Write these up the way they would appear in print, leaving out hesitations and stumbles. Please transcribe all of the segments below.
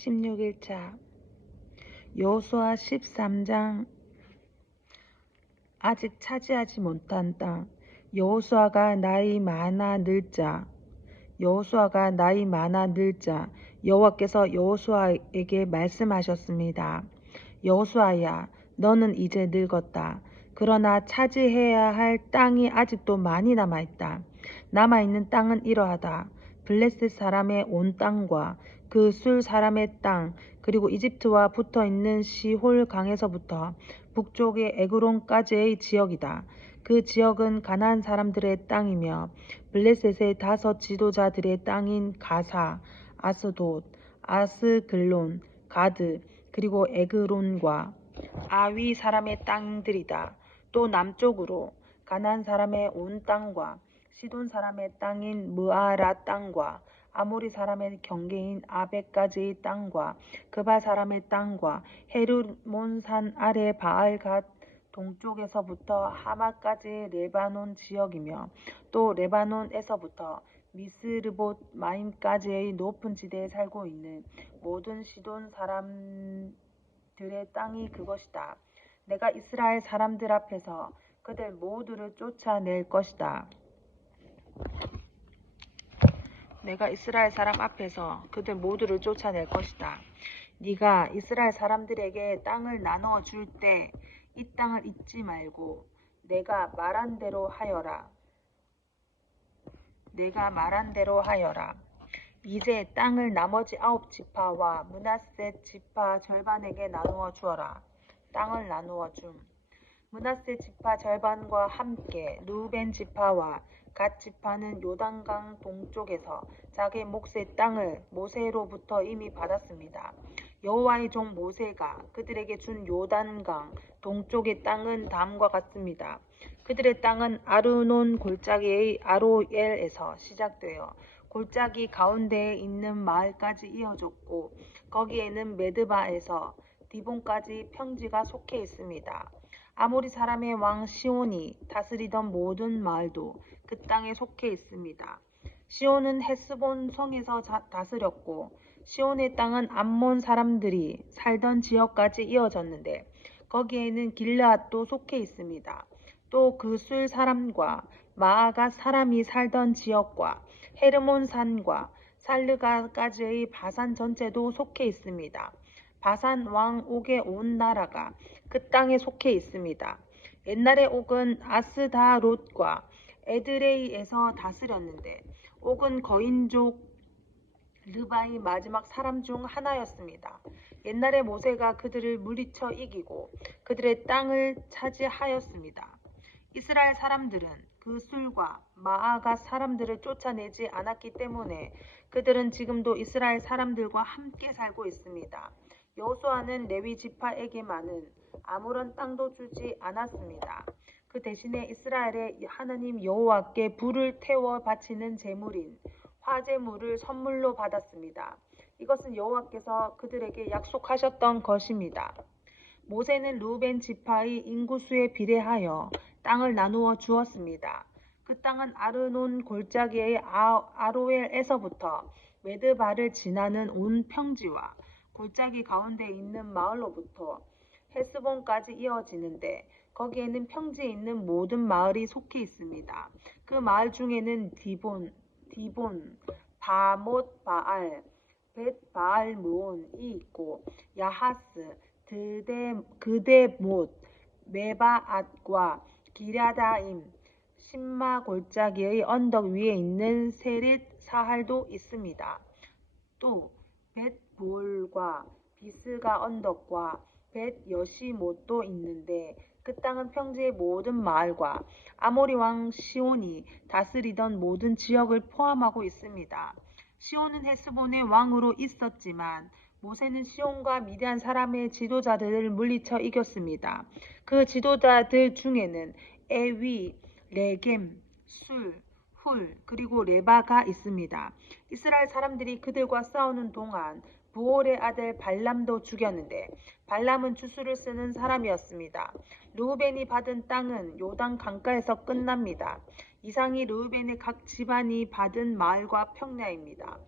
16일차 여호수아 13장. 아직 차지하지 못한 땅. 여호수아가 나이 많아 늙자 여호와께서 여호수아에게 말씀하셨습니다. 여호수아야, 너는 이제 늙었다. 그러나 차지해야 할 땅이 아직도 많이 남아있다. 남아있는 땅은 이러하다. 블레셋 사람의 온 땅과 그 술 사람의 땅, 그리고 이집트와 붙어있는 시홀 강에서부터 북쪽의 에그론까지의 지역이다. 그 지역은 가나안 사람들의 땅이며 블레셋의 5 지도자들의 땅인 가사, 아스돗, 아스글론, 가드, 그리고 에그론과 아위 사람의 땅들이다. 또 남쪽으로 가나안 사람의 온 땅과 시돈 사람의 땅인 무아라 땅과 아모리 사람의 경계인 아벡까지의 땅과 그바 사람의 땅과 헤르몬산 아래 바알갓 동쪽에서부터 하마까지의 레바논 지역이며 또 레바논에서부터 미스르봇 마임까지의 높은 지대에 살고 있는 모든 시돈 사람들의 땅이 그것이다. 내가 이스라엘 사람들 앞에서 그들 모두를 쫓아낼 것이다. 네가 이스라엘 사람들에게 땅을 나누어 줄 때 이 땅을 잊지 말고 내가 말한 대로 하여라. 이제 땅을 나머지 9 지파와 므낫세 지파 절반에게 나누어 주어라. 땅을 나누어 줌. 므낫세 지파 절반과 함께 르우벤 지파와 갓 지파는 요단강 동쪽에서 자기 몫의 땅을 모세로부터 이미 받았습니다. 여호와의 종 모세가 그들에게 준 요단강 동쪽의 땅은 다음과 같습니다. 그들의 땅은 아르논 골짜기의 아로엘에서 시작되어 골짜기 가운데에 있는 마을까지 이어졌고 거기에는 메드바에서 디본까지 평지가 속해 있습니다. 아모리 사람의 왕 시온이 다스리던 모든 마을도 그 땅에 속해 있습니다. 시온은 헤스본 성에서 다스렸고 시온의 땅은 암몬 사람들이 살던 지역까지 이어졌는데 거기에는 길르앗도 속해 있습니다. 또 그 술 사람과 마아가 사람이 살던 지역과 헤르몬 산과 살르가까지의 바산 전체도 속해 있습니다. 바산 왕 옥의 온 나라가 그 땅에 속해 있습니다. 옛날에 옥은 아스다롯과 에드레이에서 다스렸는데 옥은 거인족 르바의 마지막 사람 중 하나였습니다. 옛날에 모세가 그들을 물리쳐 이기고 그들의 땅을 차지하였습니다. 이스라엘 사람들은 그 술과 마아가 사람들을 쫓아내지 않았기 때문에 그들은 지금도 이스라엘 사람들과 함께 살고 있습니다. 여호수아는 레위 지파에게만은 아무런 땅도 주지 않았습니다. 그 대신에 이스라엘의 하나님 여호와께 불을 태워 바치는 제물인 화제물을 선물로 받았습니다. 이것은 여호와께서 그들에게 약속하셨던 것입니다. 모세는 르우벤 지파의 인구수에 비례하여 땅을 나누어 주었습니다. 그 땅은 아르논 골짜기의 아로엘에서부터 메드바를 지나는 온 평지와 골짜기 가운데 있는 마을로부터 헤스본까지 이어지는데 거기에는 평지에 있는 모든 마을이 속해 있습니다. 그 마을 중에는 디본, 바못 바알, 벳 바알 무온이 있고 야하스, 그데못, 메바앗과 기랴다임, 신마 골짜기의 언덕 위에 있는 세렛 사할도 있습니다. 또 벳볼과 비스가 언덕과 벳 여시못도 있는데 그 땅은 평지의 모든 마을과 아모리 왕 시온이 다스리던 모든 지역을 포함하고 있습니다. 시온은 헤스본의 왕으로 있었지만 모세는 시온과 미디안 사람의 지도자들을 물리쳐 이겼습니다. 그 지도자들 중에는 에위, 레겜, 술, 훌, 그리고 레바가 있습니다. 이스라엘 사람들이 그들과 싸우는 동안 부올의 아들 발람도 죽였는데 발람은 주술을 쓰는 사람이었습니다. 르우벤이 받은 땅은 요단 강가에서 끝납니다. 이상이 르우벤의 각 집안이 받은 마을과 평야입니다.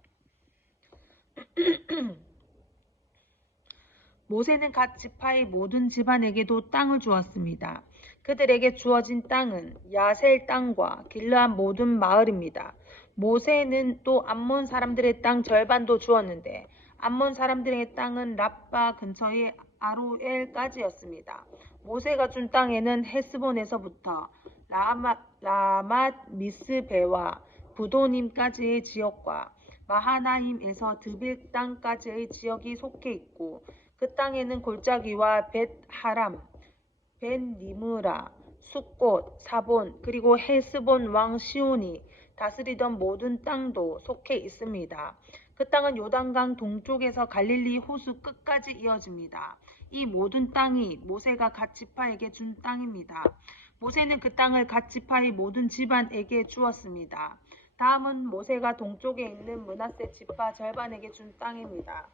모세는 각 지파의 모든 집안에게도 땅을 주었습니다. 그들에게 주어진 땅은 야셀 땅과 길르앗 모든 마을입니다. 모세는 또 암몬 사람들의 땅 절반도 주었는데 암몬 사람들의 땅은 랍바 근처의 아로엘까지였습니다. 모세가 준 땅에는 헤스본에서부터 라맛 미스베와 부도님까지의 지역과 마하나임에서 드빌 땅까지의 지역이 속해 있고 그 땅에는 골짜기와 벳하람, 벳니므라, 숫꽃, 사본 그리고 헤스본 왕 시온이 다스리던 모든 땅도 속해 있습니다. 그 땅은 요단강 동쪽에서 갈릴리 호수 끝까지 이어집니다. 이 모든 땅이 모세가 갓 지파에게 준 땅입니다. 모세는 그 땅을 갓 지파의 모든 집안에게 주었습니다. 다음은 모세가 동쪽에 있는 므낫세 지파 절반에게 준 땅입니다.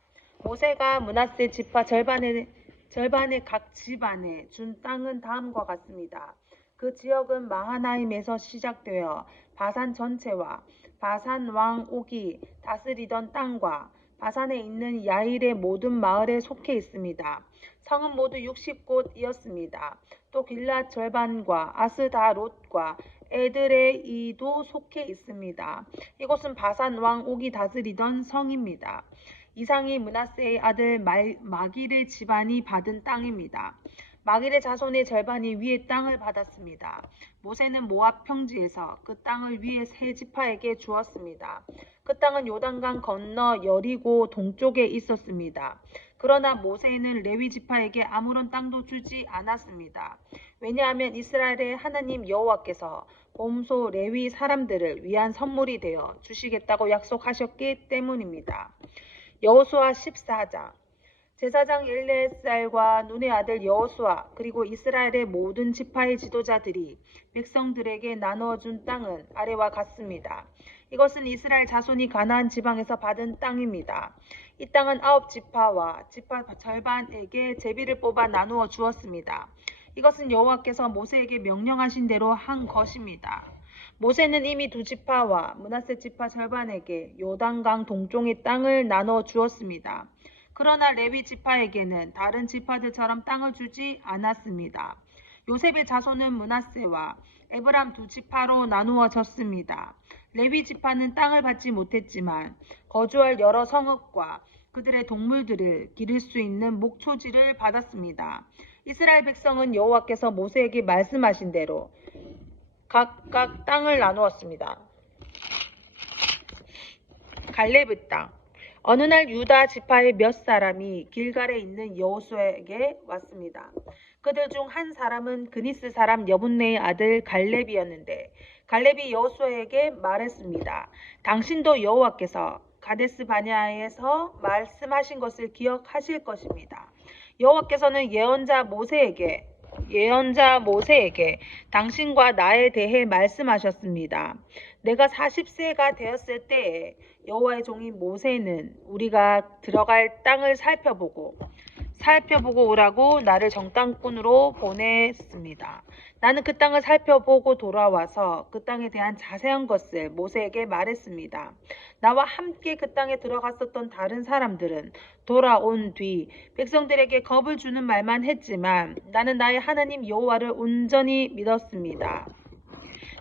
모세가 므낫세 지파 절반의 각 집안에 준 땅은 다음과 같습니다. 그 지역은 마하나임에서 시작되어 바산 전체와 바산 왕 옥이 다스리던 땅과 바산에 있는 야일의 모든 마을에 속해 있습니다. 성은 모두 60곳이었습니다. 또 길랏 절반과 아스다롯과 에드레이도 속해 있습니다. 이곳은 바산 왕 옥이 다스리던 성입니다. 이상이 므낫세의 아들 마길의 집안이 받은 땅입니다. 마길의 자손의 절반이 위의 땅을 받았습니다. 모세는 모압 평지에서 그 땅을 위의 세 지파에게 주었습니다. 그 땅은 요단강 건너 여리고 동쪽에 있었습니다. 그러나 모세는 레위 지파에게 아무런 땅도 주지 않았습니다. 왜냐하면 이스라엘의 하나님 여호와께서 봄소 레위 사람들을 위한 선물이 되어 주시겠다고 약속하셨기 때문입니다. 여호수아 14장 제사장 엘레살과 눈의 아들 여호수아 그리고 이스라엘의 모든 지파의 지도자들이 백성들에게 나누어준 땅은 아래와 같습니다. 이것은 이스라엘 자손이 가나안 지방에서 받은 땅입니다. 이 땅은 9지파와 지파 절반에게 제비를 뽑아 나누어 주었습니다. 이것은 여호와께서 모세에게 명령하신 대로 한 것입니다. 모세는 이미 2지파와 므낫세 지파 절반에게 요단강 동쪽의 땅을 나눠 주었습니다. 그러나 레위 지파에게는 다른 지파들처럼 땅을 주지 않았습니다. 요셉의 자손은 므낫세와 에브람 2지파로 나누어졌습니다. 레위 지파는 땅을 받지 못했지만 거주할 여러 성읍과 그들의 동물들을 기를 수 있는 목초지를 받았습니다. 이스라엘 백성은 여호와께서 모세에게 말씀하신 대로 각각 땅을 나누었습니다. 갈렙의 땅. 어느 날 유다 지파의 몇 사람이 길갈에 있는 여호수아에게 왔습니다. 그들 중 한 사람은 그니스 사람 여분네의 아들 갈렙이었는데 갈렙이 여호수아에게 말했습니다. 당신도 여호와께서 가데스 바네아에서 말씀하신 것을 기억하실 것입니다. 여호와께서는 예언자 모세에게 당신과 나에 대해 말씀하셨습니다. 내가 40세가 되었을 때에 여호와의 종인 모세는 우리가 들어갈 땅을 살펴보고 오라고 나를 정탐꾼으로 보냈습니다. 나는 그 땅을 살펴보고 돌아와서 그 땅에 대한 자세한 것을 모세에게 말했습니다. 나와 함께 그 땅에 들어갔었던 다른 사람들은 돌아온 뒤 백성들에게 겁을 주는 말만 했지만 나는 나의 하나님 여호와를 온전히 믿었습니다.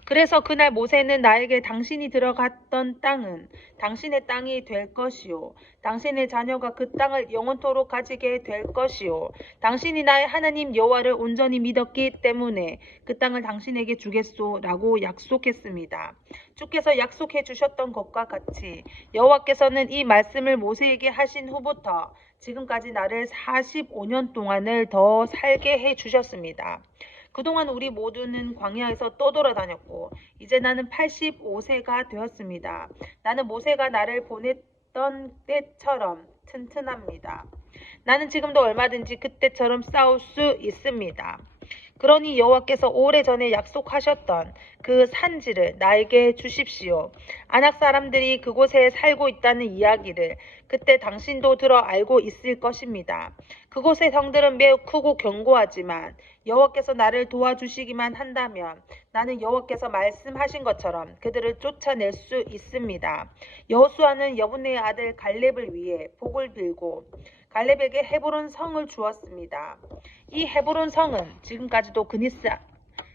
그래서 그날 모세는 나에게 당신이 들어갔던 땅은 당신의 땅이 될 것이요 당신의 자녀가 그 땅을 영원토록 가지게 될 것이요 당신이 나의 하나님 여호와를 온전히 믿었기 때문에 그 땅을 당신에게 주겠소라고 약속했습니다. 주께서 약속해 주셨던 것과 같이 여호와께서는 이 말씀을 모세에게 하신 후부터 지금까지 나를 45년 동안을 더 살게 해 주셨습니다. 그동안 우리 모두는 광야에서 떠돌아다녔고 이제 나는 85세가 되었습니다. 나는 모세가 나를 보냈던 때처럼 튼튼합니다. 나는 지금도 얼마든지 그때처럼 싸울 수 있습니다. 그러니 여호와께서 오래전에 약속하셨던 그 산지를 나에게 주십시오. 아낙 사람들이 그곳에 살고 있다는 이야기를 그때 당신도 들어 알고 있을 것입니다. 그곳의 성들은 매우 크고 견고하지만 여호와께서 나를 도와주시기만 한다면 나는 여호와께서 말씀하신 것처럼 그들을 쫓아낼 수 있습니다. 여호수아는 여분네의 아들 갈렙을 위해 복을 빌고 갈렙에게 헤브론 성을 주었습니다. 이 헤브론 성은 지금까지도 그니스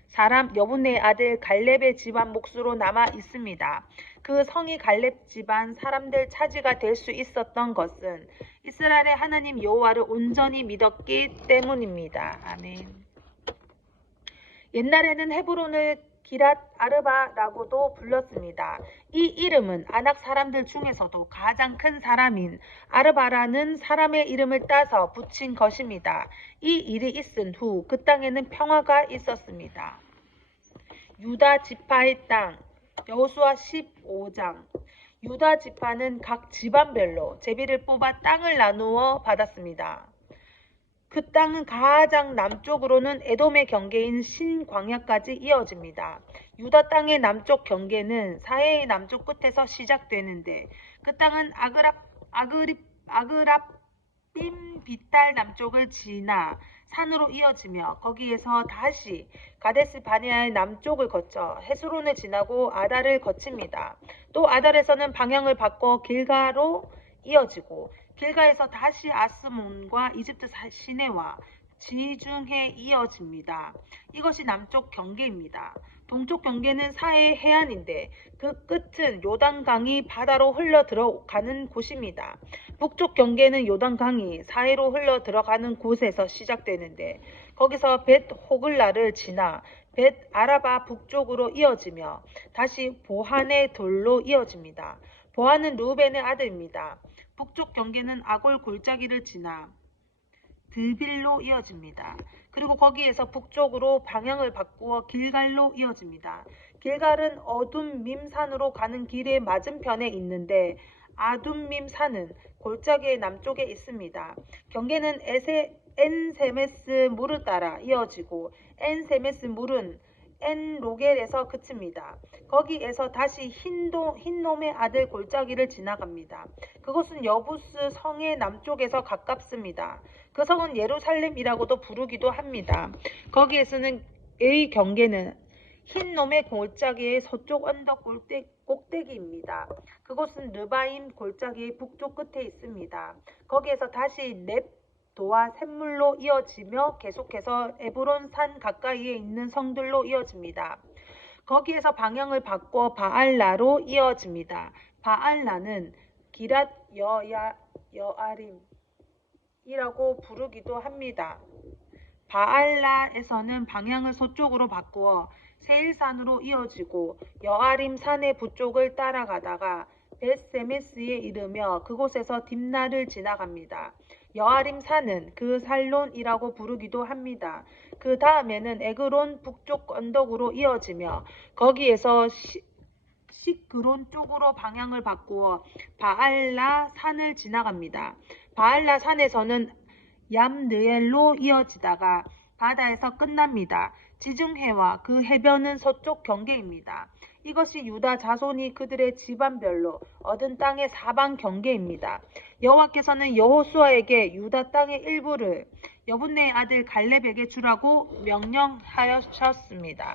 사람 여분네의 아들 갈렙의 집안 몫으로 남아 있습니다. 그 성이 갈렙 집안 사람들 차지가 될 수 있었던 것은 이스라엘의 하나님 여호와를 온전히 믿었기 때문입니다. 아멘. 옛날에는 헤브론을 기랏 아르바라고도 불렀습니다. 이 이름은 아낙 사람들 중에서도 가장 큰 사람인 아르바라는 사람의 이름을 따서 붙인 것입니다. 이 일이 있은 후 그 땅에는 평화가 있었습니다. 유다 지파의 땅, 여호수아 15장. 유다 지파는 각 집안별로 제비를 뽑아 땅을 나누어 받았습니다. 그 땅은 가장 남쪽으로는 에돔의 경계인 신광야까지 이어집니다. 유다 땅의 남쪽 경계는 사해의 남쪽 끝에서 시작되는데 그 땅은 아그랍빔 빗달 남쪽을 지나 산으로 이어지며 거기에서 다시 가데스 바네아의 남쪽을 거쳐 헤스론을 지나고 아달을 거칩니다. 또 아달에서는 방향을 바꿔 길가로 이어지고 길가에서 다시 아스몬과 이집트 시내와 지중해 이어집니다. 이것이 남쪽 경계입니다. 동쪽 경계는 사해 해안인데 그 끝은 요단강이 바다로 흘러 들어가는 곳입니다. 북쪽 경계는 요단강이 사해로 흘러 들어가는 곳에서 시작되는데 거기서 벳 호글라를 지나 벳 아라바 북쪽으로 이어지며 다시 보한의 돌로 이어집니다. 보한은 루벤의 아들입니다. 북쪽 경계는 아골 골짜기를 지나 드빌로 이어집니다. 그리고 거기에서 북쪽으로 방향을 바꾸어 길갈로 이어집니다. 길갈은 어둠밈 산으로 가는 길의 맞은편에 있는데 아둠밈 산은 골짜기의 남쪽에 있습니다. 경계는 엔세메스 물을 따라 이어지고 엔세메스 물은 엔로겔에서 그칩니다. 거기에서 다시 흰놈의 아들 골짜기를 지나갑니다. 그곳은 여부스 성의 남쪽에서 가깝습니다. 그 성은 예루살렘이라고도 부르기도 합니다. 거기에서는 의 경계는 흰놈의 골짜기의 서쪽 언덕 꼭대기입니다. 그곳은 르바임 골짜기의 북쪽 끝에 있습니다. 거기에서 다시 넵도와 샘물로 이어지며 계속해서 에브론 산 가까이에 있는 성들로 이어집니다. 거기에서 방향을 바꿔 바알라로 이어집니다. 바알라는 기랏 여아림이라고 부르기도 합니다. 바알라에서는 방향을 서쪽으로 바꾸어 세일산으로 이어지고 여아림 산의 북쪽을 따라가다가 벳세메스에 이르며 그곳에서 딥나를 지나갑니다. 여아림 산은 그 살론이라고 부르기도 합니다. 그 다음에는 에그론 북쪽 언덕으로 이어지며 거기에서 시그론 쪽으로 방향을 바꾸어 바알라 산을 지나갑니다. 바알라 산에서는 얌느엘로 이어지다가 바다에서 끝납니다. 지중해와 그 해변은 서쪽 경계입니다. 이것이 유다 자손이 그들의 집안별로 얻은 땅의 사방 경계입니다. 여호와께서는 여호수아에게 유다 땅의 일부를 여분네의 아들 갈렙에게 주라고 명령하셨습니다.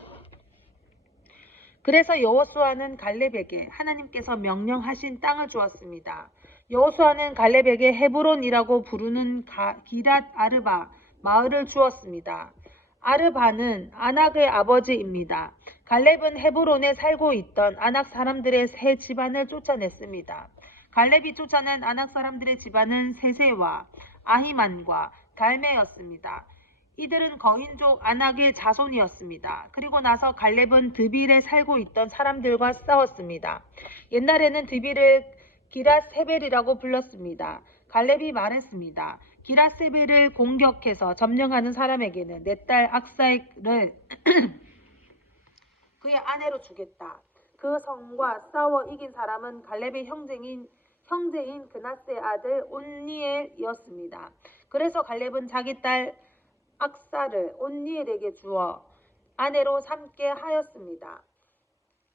그래서 여호수아는 갈렙에게 하나님께서 명령하신 땅을 주었습니다. 여호수아는 갈렙에게 헤브론이라고 부르는 기랏 아르바 마을을 주었습니다. 아르바는 아낙의 아버지입니다. 갈렙은 헤브론에 살고 있던 아낙 사람들의 세 집안을 쫓아냈습니다. 갈렙이 쫓아낸 아낙 사람들의 집안은 세세와 아히만과 달메였습니다. 이들은 거인족 아낙의 자손이었습니다. 그리고 나서 갈렙은 드빌에 살고 있던 사람들과 싸웠습니다. 옛날에는 드빌을 기랏세벨이라고 불렀습니다. 갈렙이 말했습니다. 기랏세벨을 공격해서 점령하는 사람에게는 내 딸 악사를 그의 아내로 주겠다. 그 성과 싸워 이긴 사람은 갈렙의 형제인 그나스의 아들 온니엘이었습니다. 그래서 갈렙은 자기 딸 악사를 온니엘에게 주어 아내로 삼게 하였습니다.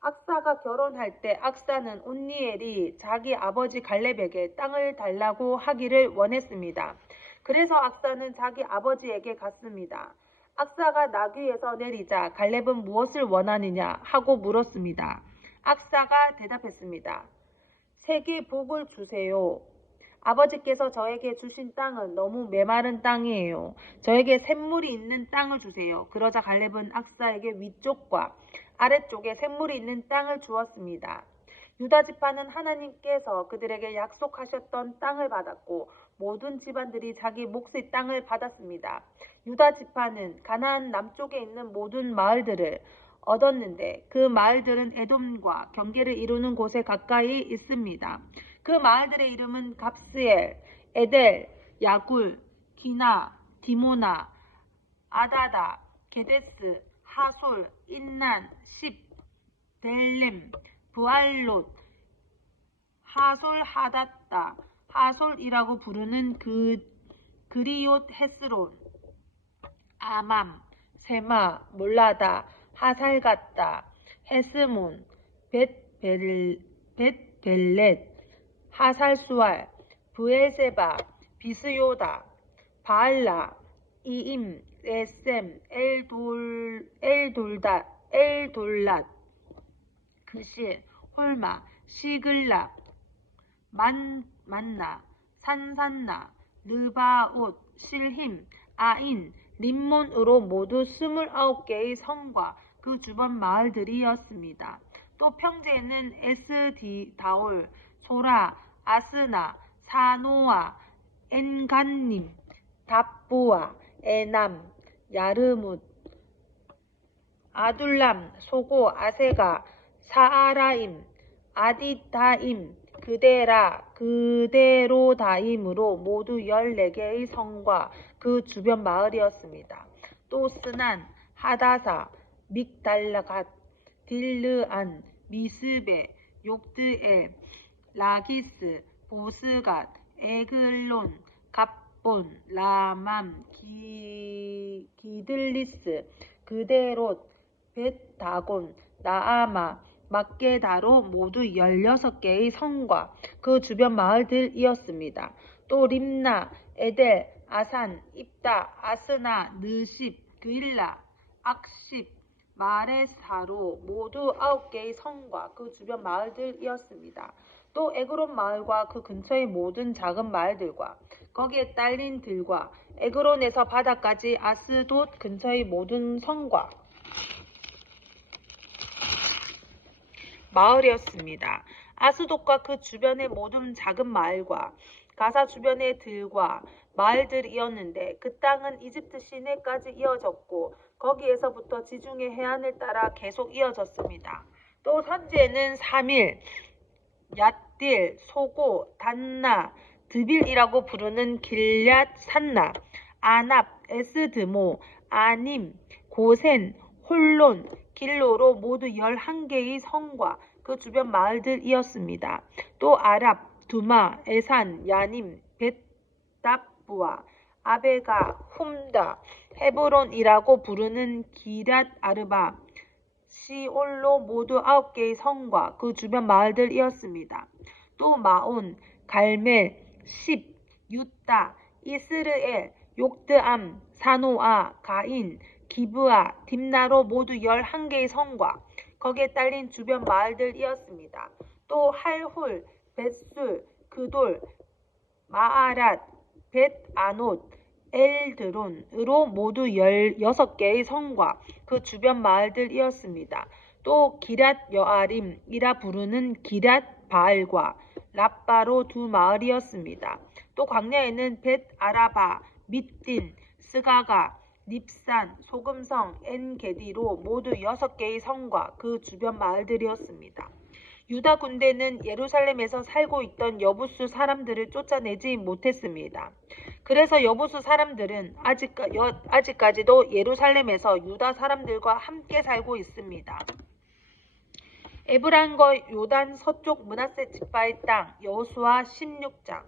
악사가 결혼할 때 악사는 온니엘이 자기 아버지 갈렙에게 땅을 달라고 하기를 원했습니다. 그래서 악사는 자기 아버지에게 갔습니다. 악사가 나귀에서 내리자 갈렙은 무엇을 원하느냐 하고 물었습니다. 악사가 대답했습니다. 세계 복을 주세요. 아버지께서 저에게 주신 땅은 너무 메마른 땅이에요. 저에게 샘물이 있는 땅을 주세요. 그러자 갈렙은 악사에게 위쪽과 아래쪽에 샘물이 있는 땅을 주었습니다. 유다 지파는 하나님께서 그들에게 약속하셨던 땅을 받았고 모든 집안들이 자기 몫의 땅을 받았습니다. 유다 지파는 가나안 남쪽에 있는 모든 마을들을 얻었는데 그 마을들은 에돔과 경계를 이루는 곳에 가까이 있습니다. 그 마을들의 이름은 갑스엘, 에델, 야굴, 기나, 디모나, 아다다, 게데스, 하솔, 인난, 십, 벨렘, 부알롯, 하솔 하닷다, 하솔이라고 부르는 그리옷 헤스론, 아맘, 세마, 몰라다, 하살갔다, 헤스몬, 벳벨렛, 하살수알, 브엘세바, 비스요다, 바알라, 이임, 에셈, 엘돌랏, 그실, 홀마, 시글락, 만나, 산산나, 르바옷, 실힘, 아인, 림몬으로 모두 29개의 성과 그 주변 마을들이었습니다. 또 평지에는 에스디다올, 소라, 아스나, 사노아, 엔간님, 답보아, 에남, 야르뭇, 아둘람, 소고, 아세가, 사아라임, 아디다임, 그데로다임으로 모두 14개의 성과 그 주변 마을이었습니다. 또 스난, 하다사, 믹달라갓, 딜르안, 미스베, 욕드엘, 라기스, 보스갓, 에글론, 갑본, 라맘, 기들리스, 그데롯, 벳다곤, 나아마, 막게다로 모두 16개의 성과 그 주변 마을들이었습니다. 또 림나, 에델, 아산, 입다, 아스나, 느십, 그일라, 악십, 마레사로 모두 9개의 성과 그 주변 마을들이었습니다. 또 에그론 마을과 그 근처의 모든 작은 마을들과 거기에 딸린 들과 에그론에서 바다까지 아스돗 근처의 모든 성과 마을이었습니다. 아스돗과 그 주변의 모든 작은 마을과 가사 주변의 들과 마을들이었는데 그 땅은 이집트 시내까지 이어졌고 거기에서부터 지중해 해안을 따라 계속 이어졌습니다. 또 선지에는 사밀, 얏딜, 소고, 단나, 드빌이라고 부르는 길얏 산나, 아납, 에스드모, 아님, 고센, 홀론, 길로로 모두 11개의 성과 그 주변 마을들이었습니다. 또 아랍, 두마, 에산, 야님, 벳답부아, 아베가, 훔다, 헤브론이라고 부르는 기랏 아르바, 시올로 모두 9개의 성과 그 주변 마을들이었습니다. 또 마온, 갈멜, 십, 유따, 이스르엘, 욕드암, 사노아, 가인, 기브아, 딥나로 모두 11개의 성과 거기에 딸린 주변 마을들이었습니다. 또 할훌, 벳술, 그돌, 마아랏, 벳아논, 엘드론으로 모두 16개의 성과 그 주변 마을들이었습니다. 또 기랏 여아림이라 부르는 기랏 바알과 랍바로 두 마을이었습니다. 또 광야에는 벳 아라바, 밑딘, 스가가, 닙산, 소금성, 엔게디로 모두 6개의 성과 그 주변 마을들이었습니다. 유다 군대는 예루살렘에서 살고 있던 여부수 사람들을 쫓아내지 못했습니다. 그래서 여부수 사람들은 아직까지도 예루살렘에서 유다 사람들과 함께 살고 있습니다. 에브라임과 요단 서쪽 므낫세 지파의 땅 여호수아 16장.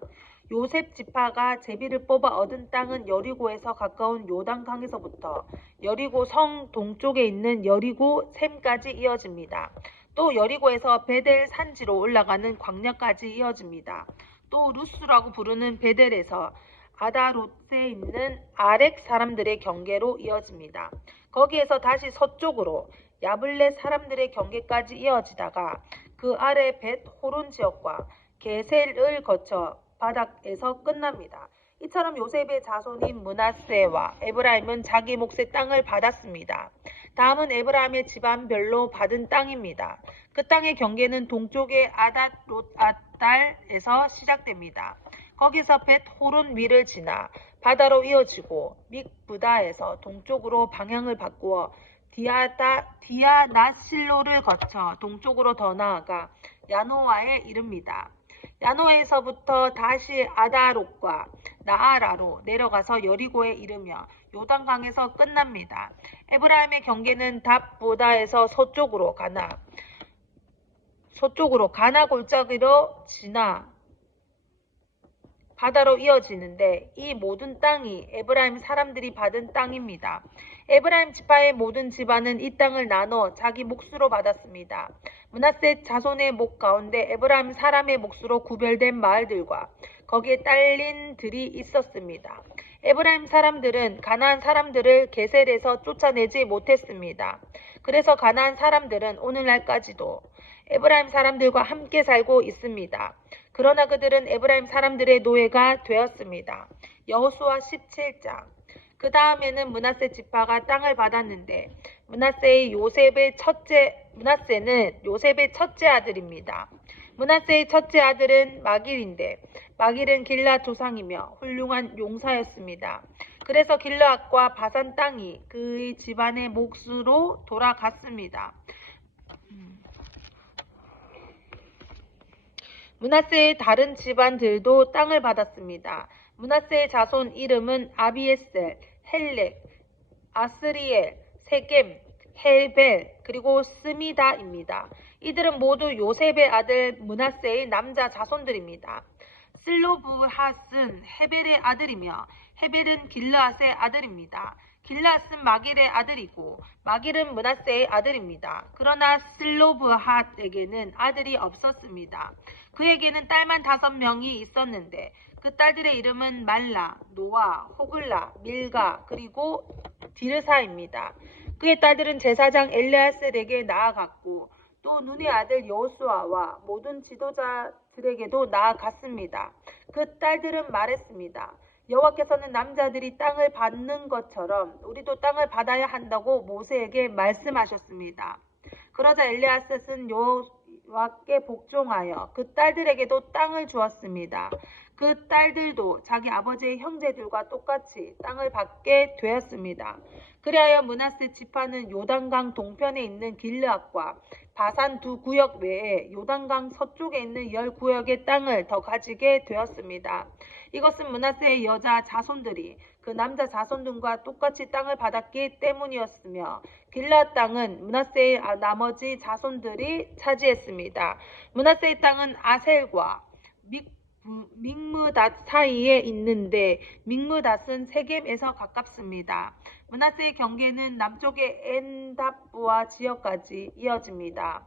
요셉 지파가 제비를 뽑아 얻은 땅은 여리고에서 가까운 요단강에서부터 여리고 성 동쪽에 있는 여리고 샘까지 이어집니다. 또 여리고에서 베델 산지로 올라가는 광야까지 이어집니다. 또 루스라고 부르는 베델에서 아다롯에 있는 아렉 사람들의 경계로 이어집니다. 거기에서 다시 서쪽으로 야블렛 사람들의 경계까지 이어지다가 그 아래 벳 호론 지역과 게셀을 거쳐 바닥에서 끝납니다. 이처럼 요셉의 자손인 므낫세와 에브라임은 자기 몫의 땅을 받았습니다. 다음은 에브라임의 집안별로 받은 땅입니다. 그 땅의 경계는 동쪽의 아닷롯아달에서 시작됩니다. 거기서 벳 호론 위를 지나 바다로 이어지고 믹브다에서 동쪽으로 방향을 바꾸어 디아나실로를 거쳐 동쪽으로 더 나아가 야노아에 이릅니다. 야노에서부터 다시 아다롯과 나아라로 내려가서 여리고에 이르며 요단강에서 끝납니다. 에브라임의 경계는 답보다에서 서쪽으로 가나 골짜기로 지나 바다로 이어지는데 이 모든 땅이 에브라임 사람들이 받은 땅입니다. 에브라임 지파의 모든 집안은 이 땅을 나눠 자기 몫으로 받았습니다. 므낫세 자손의 목 가운데 에브라임 사람의 몫으로 구별된 마을들과 거기에 딸린 들이 있었습니다. 에브라임 사람들은 가나안 사람들을 게셀에서 쫓아내지 못했습니다. 그래서 가나안 사람들은 오늘날까지도 에브라임 사람들과 함께 살고 있습니다. 그러나 그들은 에브라임 사람들의 노예가 되었습니다. 여호수아 17장. 그 다음에는 므낫세 지파가 땅을 받았는데 므낫세는 요셉의 첫째 아들입니다. 므낫세의 첫째 아들은 마길인데 마길은 길르앗 조상이며 훌륭한 용사였습니다. 그래서 길르앗과 바산 땅이 그의 집안의 몫으로 돌아갔습니다. 므낫세의 다른 집안들도 땅을 받았습니다. 므낫세의 자손 이름은 아비에셀, 헬렉, 아스리엘, 세겜, 헬벨, 그리고 스미다입니다. 이들은 모두 요셉의 아들 므낫세의 남자 자손들입니다. 슬로브핫은 헤벨의 아들이며 헤벨은 길르앗의 아들입니다. 길르앗은 마길의 아들이고 마길은 므낫세의 아들입니다. 그러나 슬로브핫에게는 아들이 없었습니다. 그에게는 딸만 5명이 있었는데 그 딸들의 이름은 말라, 노아, 호글라, 밀가, 그리고 디르사입니다. 그의 딸들은 제사장 엘레아셀에게 나아갔고 또 눈의 아들 여호수아와 모든 지도자들에게도 나아갔습니다. 그 딸들은 말했습니다. 여호와께서는 남자들이 땅을 받는 것처럼 우리도 땅을 받아야 한다고 모세에게 말씀하셨습니다. 그러자 엘레아셋은 여호와께 복종하여 그 딸들에게도 땅을 주었습니다. 그 딸들도 자기 아버지의 형제들과 똑같이 땅을 받게 되었습니다. 그리하여 므낫세 지파는 요단강 동편에 있는 길르앗과 바산 2구역 외에 요단강 서쪽에 있는 10구역의 땅을 더 가지게 되었습니다. 이것은 므낫세의 여자 자손들이 그 남자 자손들과 똑같이 땅을 받았기 때문이었으며 길르앗 땅은 므낫세의 나머지 자손들이 차지했습니다. 므낫세의 땅은 아셀과 믹므닷 사이에 있는데 믹므닷은 세겜에서 가깝습니다. 므낫세의 경계는 남쪽의 엔답부아 지역까지 이어집니다.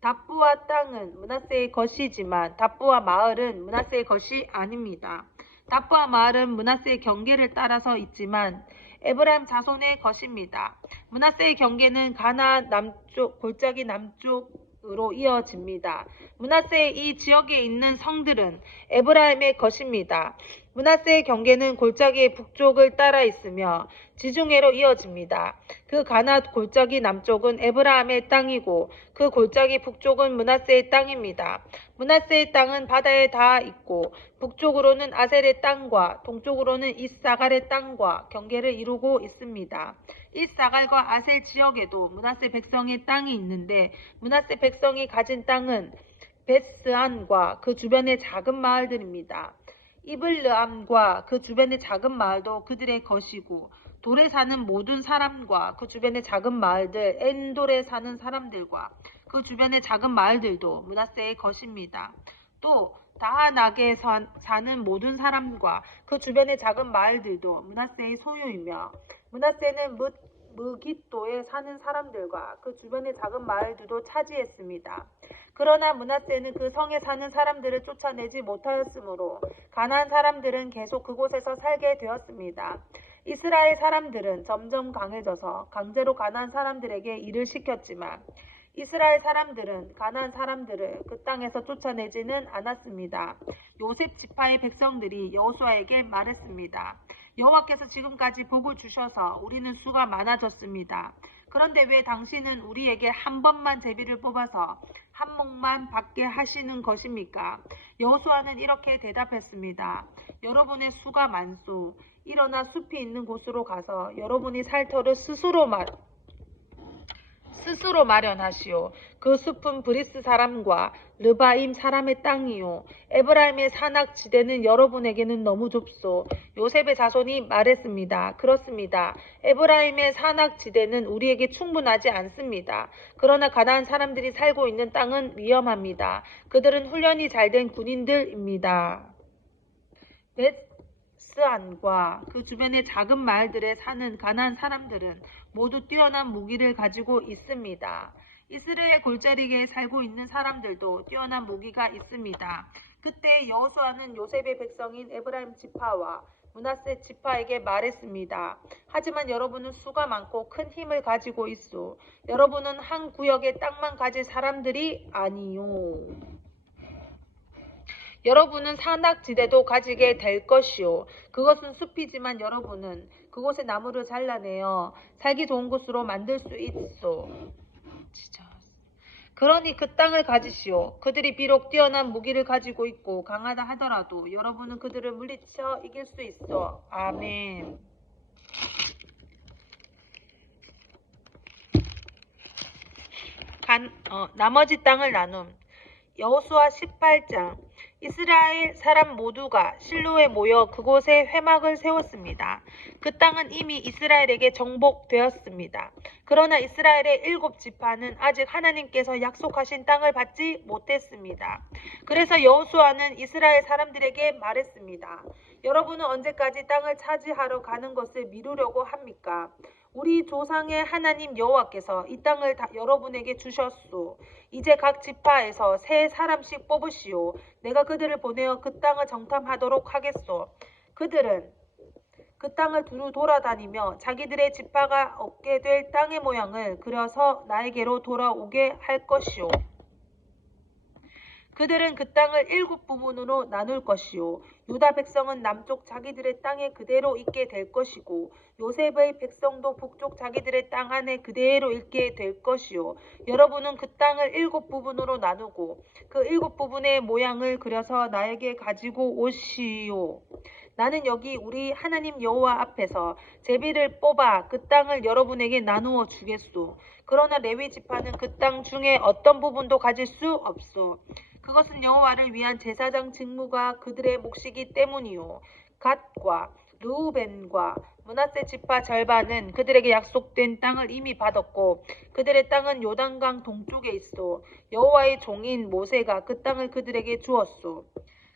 답부아 땅은 므낫세의 것이지만 답부아 마을은 므낫세의 것이 아닙니다. 답부아 마을은 므낫세의 경계를 따라서 있지만 에브라임 자손의 것입니다. 므낫세의 경계는 가나안 남쪽 골짜기 남쪽으로 이어집니다. 므낫세의 이 지역에 있는 성들은 에브라임의 것입니다. 므낫세의 경계는 골짜기의 북쪽을 따라 있으며 지중해로 이어집니다. 그 가나안 골짜기 남쪽은 에브라임의 땅이고 그 골짜기 북쪽은 므낫세의 땅입니다. 므낫세의 땅은 바다에 닿아 있고 북쪽으로는 아셀의 땅과 동쪽으로는 이사갈의 땅과 경계를 이루고 있습니다. 이사갈과 아셀 지역에도 므낫세 백성의 땅이 있는데 므낫세 백성이 가진 땅은 베스안과 그 주변의 작은 마을들입니다. 이블르암과 그 주변의 작은 마을도 그들의 것이고 돌에 사는 모든 사람과 그 주변의 작은 마을들, 엔돌에 사는 사람들과 그 주변의 작은 마을들도 므낫세의 것입니다. 또 다한악에 사는 모든 사람과 그 주변의 작은 마을들도 므낫세의 소유이며 므낫세는 무깃도에 사는 사람들과 그 주변의 작은 마을들도 차지했습니다. 그러나 므낫세는 그 성에 사는 사람들을 쫓아내지 못하였으므로 가나안 사람들은 계속 그곳에서 살게 되었습니다. 이스라엘 사람들은 점점 강해져서 강제로 가나안 사람들에게 일을 시켰지만 이스라엘 사람들은 가나안 사람들을 그 땅에서 쫓아내지는 않았습니다. 요셉 지파의 백성들이 여호수아에게 말했습니다. 여호와께서 지금까지 복을 주셔서 우리는 수가 많아졌습니다. 그런데 왜 당신은 우리에게 한 번만 제비를 뽑아서 한 몫만 받게 하시는 것입니까? 여호수아는 이렇게 대답했습니다. 여러분의 수가 많소. 일어나 숲이 있는 곳으로 가서 여러분이 살 터를 스스로 마련하시오. 그 숲은 브리스 사람과 르바임 사람의 땅이요. 에브라임의 산악지대는 여러분에게는 너무 좁소. 요셉의 자손이 말했습니다. 그렇습니다. 에브라임의 산악지대는 우리에게 충분하지 않습니다. 그러나 가나안 사람들이 살고 있는 땅은 위험합니다. 그들은 훈련이 잘된 군인들입니다. 베스안과 그 주변의 작은 마을들에 사는 가나안 사람들은 모두 뛰어난 무기를 가지고 있습니다. 이스라엘 골짜기에 살고 있는 사람들도 뛰어난 무기가 있습니다. 그때 여호수아는 요셉의 백성인 에브라임 지파와 므낫세 지파에게 말했습니다. 하지만 여러분은 수가 많고 큰 힘을 가지고 있소. 여러분은 한 구역의 땅만 가질 사람들이 아니요. 여러분은 산악지대도 가지게 될 것이요. 그것은 숲이지만 여러분은 그곳의 나무를 잘라내어 살기 좋은 곳으로 만들 수 있소. 그러니 그 땅을 가지시오. 그들이 비록 뛰어난 무기를 가지고 있고 강하다 하더라도 여러분은 그들을 물리쳐 이길 수 있어. 아멘. 나머지 땅을 나눔. 여호수아 18장. 이스라엘 사람 모두가 실로에 모여 그곳에 회막을 세웠습니다. 그 땅은 이미 이스라엘에게 정복되었습니다. 그러나 이스라엘의 7지파는 아직 하나님께서 약속하신 땅을 받지 못했습니다. 그래서 여호수아는 이스라엘 사람들에게 말했습니다. 여러분은 언제까지 땅을 차지하러 가는 것을 미루려고 합니까? 우리 조상의 하나님 여호와께서 이 땅을 여러분에게 주셨소. 이제 각 지파에서 3사람씩 뽑으시오. 내가 그들을 보내어 그 땅을 정탐하도록 하겠소. 그들은 그 땅을 두루 돌아다니며 자기들의 지파가 얻게 될 땅의 모양을 그려서 나에게로 돌아오게 할 것이오. 그들은 그 땅을 7부분으로 나눌 것이요. 유다 백성은 남쪽 자기들의 땅에 그대로 있게 될 것이고 요셉의 백성도 북쪽 자기들의 땅 안에 그대로 있게 될 것이요. 여러분은 그 땅을 7부분으로 나누고 그 7부분의 모양을 그려서 나에게 가지고 오시오. 나는 여기 우리 하나님 여호와 앞에서 제비를 뽑아 그 땅을 여러분에게 나누어 주겠소. 그러나 레위 지파는 그 땅 중에 어떤 부분도 가질 수 없소. 그것은 여호와를 위한 제사장 직무가 그들의 몫이기 때문이요. 갓과 르우벤과 므낫세 지파 절반은 그들에게 약속된 땅을 이미 받았고 그들의 땅은 요단강 동쪽에 있어. 여호와의 종인 모세가 그 땅을 그들에게 주었소.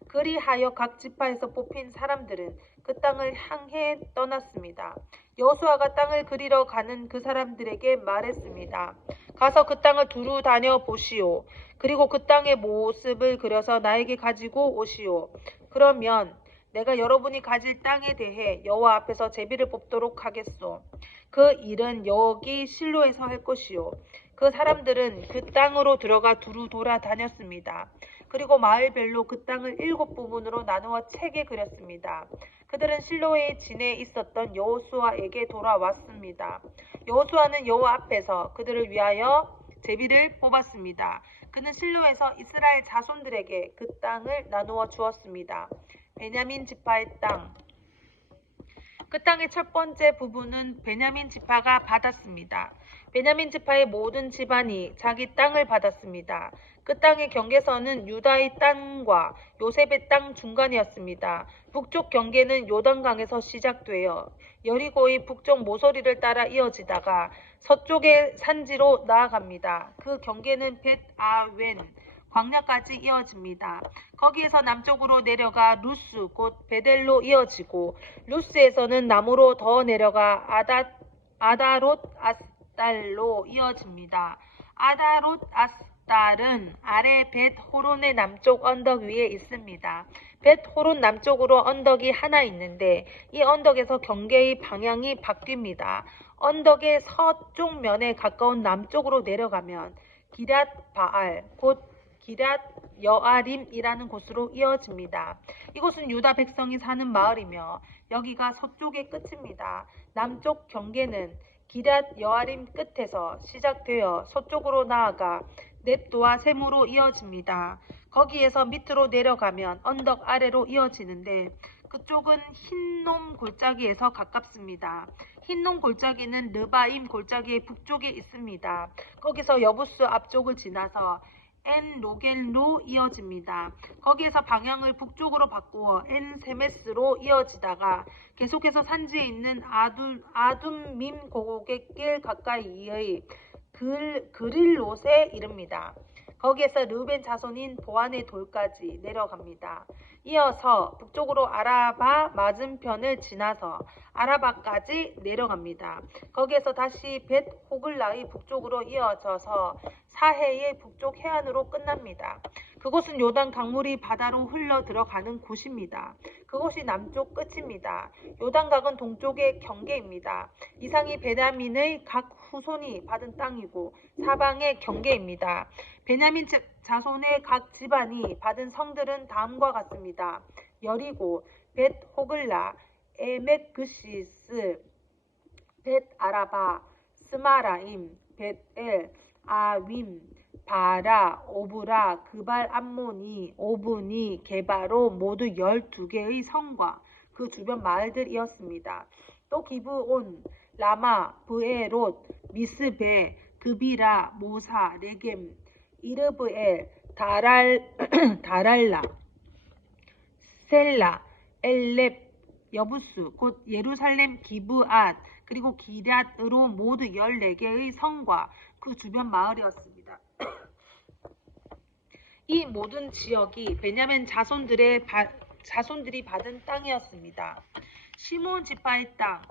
그리하여 각 지파에서 뽑힌 사람들은 그 땅을 향해 떠났습니다. 여호수아가 땅을 그리러 가는 그 사람들에게 말했습니다. 가서 그 땅을 두루 다녀 보시오. 그리고 그 땅의 모습을 그려서 나에게 가지고 오시오. 그러면 내가 여러분이 가질 땅에 대해 여호와 앞에서 제비를 뽑도록 하겠소. 그 일은 여기 실로에서 할 것이요. 그 사람들은 그 땅으로 들어가 두루 돌아다녔습니다. 그리고 마을별로 그 땅을 7부분으로 나누어 책에 그렸습니다. 그들은 실로에 진에 있었던 여호수아에게 돌아왔습니다. 여호수아는 여호와 앞에서 그들을 위하여 제비를 뽑았습니다. 그는 실로에서 이스라엘 자손들에게 그 땅을 나누어 주었습니다. 베냐민 지파의 땅. 그 땅의 첫 번째 부분은 베냐민 지파가 받았습니다. 베냐민 지파의 모든 집안이 자기 땅을 받았습니다. 그 땅의 경계선은 유다의 땅과 요셉의 땅 중간이었습니다. 북쪽 경계는 요단강에서 시작되어 여리고의 북쪽 모서리를 따라 이어지다가 서쪽의 산지로 나아갑니다. 그 경계는 벳아웬 광야까지 이어집니다. 거기에서 남쪽으로 내려가 루스 곧 베델로 이어지고 루스에서는 남으로 더 내려가 아다롯 아스달로 이어집니다. 아다롯 아스달은 아래 벳 호론의 남쪽 언덕 위에 있습니다. 벳 호론 남쪽으로 언덕이 하나 있는데 이 언덕에서 경계의 방향이 바뀝니다. 언덕의 서쪽 면에 가까운 남쪽으로 내려가면 기랏 바알, 곧 기랏 여아림이라는 곳으로 이어집니다. 이곳은 유다 백성이 사는 마을이며 여기가 서쪽의 끝입니다. 남쪽 경계는 기랏 여아림 끝에서 시작되어 서쪽으로 나아가 넷도와 셈으로 이어집니다. 거기에서 밑으로 내려가면 언덕 아래로 이어지는데 그쪽은 흰놈 골짜기에서 가깝습니다. 흰놈 골짜기는 르바임 골짜기의 북쪽에 있습니다. 거기서 여부스 앞쪽을 지나서 엔 로겔로 이어집니다. 거기에서 방향을 북쪽으로 바꾸어 엔 세메스로 이어지다가 계속해서 산지에 있는 아둠밈 고객길 가까이의 그릴롯에 이릅니다. 거기에서 르벤 자손인 보안의 돌까지 내려갑니다. 이어서 북쪽으로 아라바 맞은편을 지나서 아라바까지 내려갑니다. 거기에서 다시 벳 호글라의 북쪽으로 이어져서 사해의 북쪽 해안으로 끝납니다. 그곳은 요단 강물이 바다로 흘러 들어가는 곳입니다. 그곳이 남쪽 끝입니다. 요단강은 동쪽의 경계입니다. 이상이 베냐민의 각 후손이 받은 땅이고 사방의 경계입니다. 베냐민 자손의 각 집안이 받은 성들은 다음과 같습니다. 여리고, 벳 호글라, 에멕그시스, 벳 아라바, 스마라임, 벳엘, 아윈, 바라, 오브라, 그발 암모니, 오브니, 게바로 모두 12개의 성과 그 주변 마을들이었습니다. 또 기브온, 라마, 브에롯, 미스베, 그비라, 모사, 레겜, 이르브엘, 다랄라, 셀라, 엘렙, 여부스, 곧 예루살렘 기브앗, 그리고 기럇으로 모두 14개의 성과 그 주변 마을이었습니다. 이 모든 지역이 베냐민 자손들이 받은 땅이었습니다. 시므온 지파의 땅,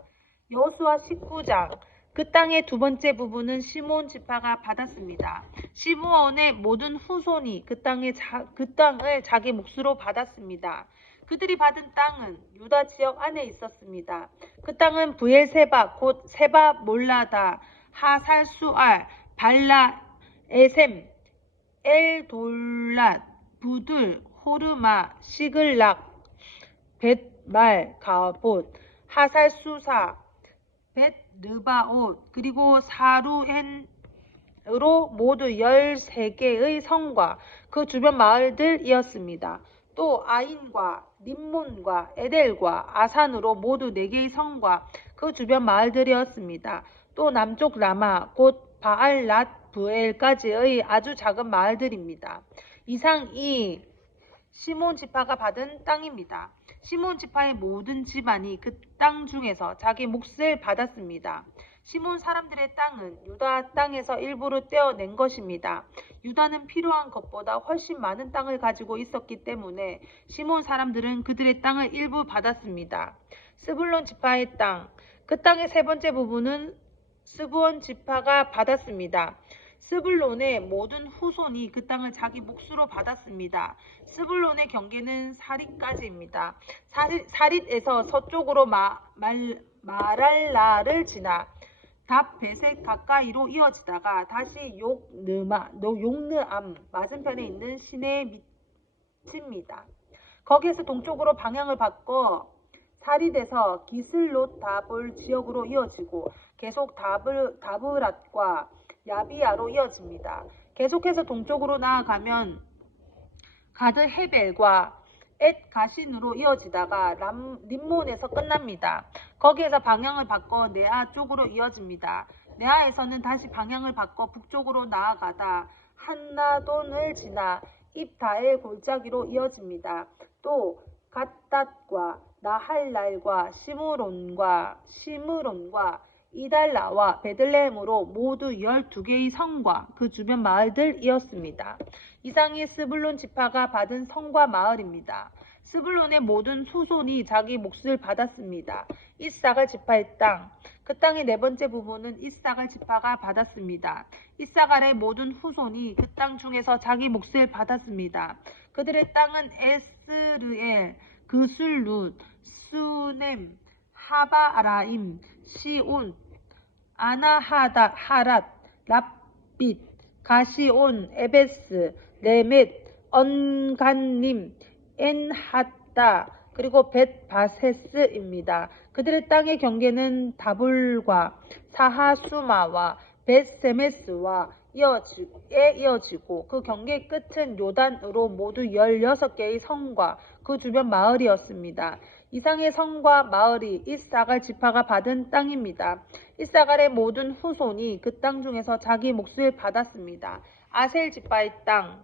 여호수아 19장, 그 땅의 두 번째 부분은 시므온 지파가 받았습니다. 시므온의 모든 후손이 그 땅을 자기 몫으로 받았습니다. 그들이 받은 땅은 유다 지역 안에 있었습니다. 그 땅은 브엘세바, 곧 세바 몰라다, 하살수알, 발라, 에셈, 엘돌랏, 부들, 호르마, 시글락, 벳말, 가봇, 하살수사, 벳르바옷, 그리고 사루엔으로 모두 13개의 성과 그 주변 마을들이었습니다. 또 아인과 림몬과 에델과 아산으로 모두 4개의 성과 그 주변 마을들이었습니다. 또 남쪽 라마, 곧 바알랏 브엘까지의 아주 작은 마을들입니다. 이상 이 시므온 지파가 받은 땅입니다. 시므온 지파의 모든 집안이 그 땅 중에서 자기 몫을 받았습니다. 시므온 사람들의 땅은 유다 땅에서 일부를 떼어낸 것입니다. 유다는 필요한 것보다 훨씬 많은 땅을 가지고 있었기 때문에 시므온 사람들은 그들의 땅을 일부 받았습니다. 스불론 지파의 땅, 그 땅의 세 번째 부분은 스브온 지파가 받았습니다. 스불론의 모든 후손이 그 땅을 자기 몫으로 받았습니다. 스불론의 경계는 사릿까지입니다. 사릿에서 서쪽으로 마랄라를 지나 답베셋 가까이로 이어지다가 다시 욕느암 맞은편에 있는 시내에 미칩니다. 거기에서 동쪽으로 방향을 바꿔 사릿에서 기슬롯 다볼 지역으로 이어지고 계속 다브랏과 야비야로 이어집니다. 계속해서 동쪽으로 나아가면 가드 헤벨과 엣 가신으로 이어지다가 림몬에서 끝납니다. 거기에서 방향을 바꿔 네아 쪽으로 이어집니다. 네아에서는 다시 방향을 바꿔 북쪽으로 나아가다 한나돈을 지나 입다엘 골짜기로 이어집니다. 또 갓닷과 나할랄과 시므론과 이달라와 베들레헴으로 모두 12개의 성과 그 주변 마을들이었습니다. 이상이 스불론 지파가 받은 성과 마을입니다. 스불론의 모든 후손이 자기 몫을 받았습니다. 이사갈 지파의 땅, 그 땅의 네 번째 부분은 이사갈 지파가 받았습니다. 이사갈의 모든 후손이 그 땅 중에서 자기 몫을 받았습니다. 그들의 땅은 에스르엘, 그술룻, 수넴, 하바라임, 시온, 아나하닷, 랍빗, 가시온, 에베스, 레멧, 언간님, 엔핫다, 그리고 벳바세스입니다. 그들의 땅의 경계는 다불과 사하수마와 벳세메스와 이어지고 그 경계의 끝은 요단으로 모두 16개의 성과 그 주변 마을이었습니다. 이상의 성과 마을이 이사갈 지파가 받은 땅입니다. 이사갈의 모든 후손이 그 땅 중에서 자기 몫을 받았습니다. 아셀 지파의 땅.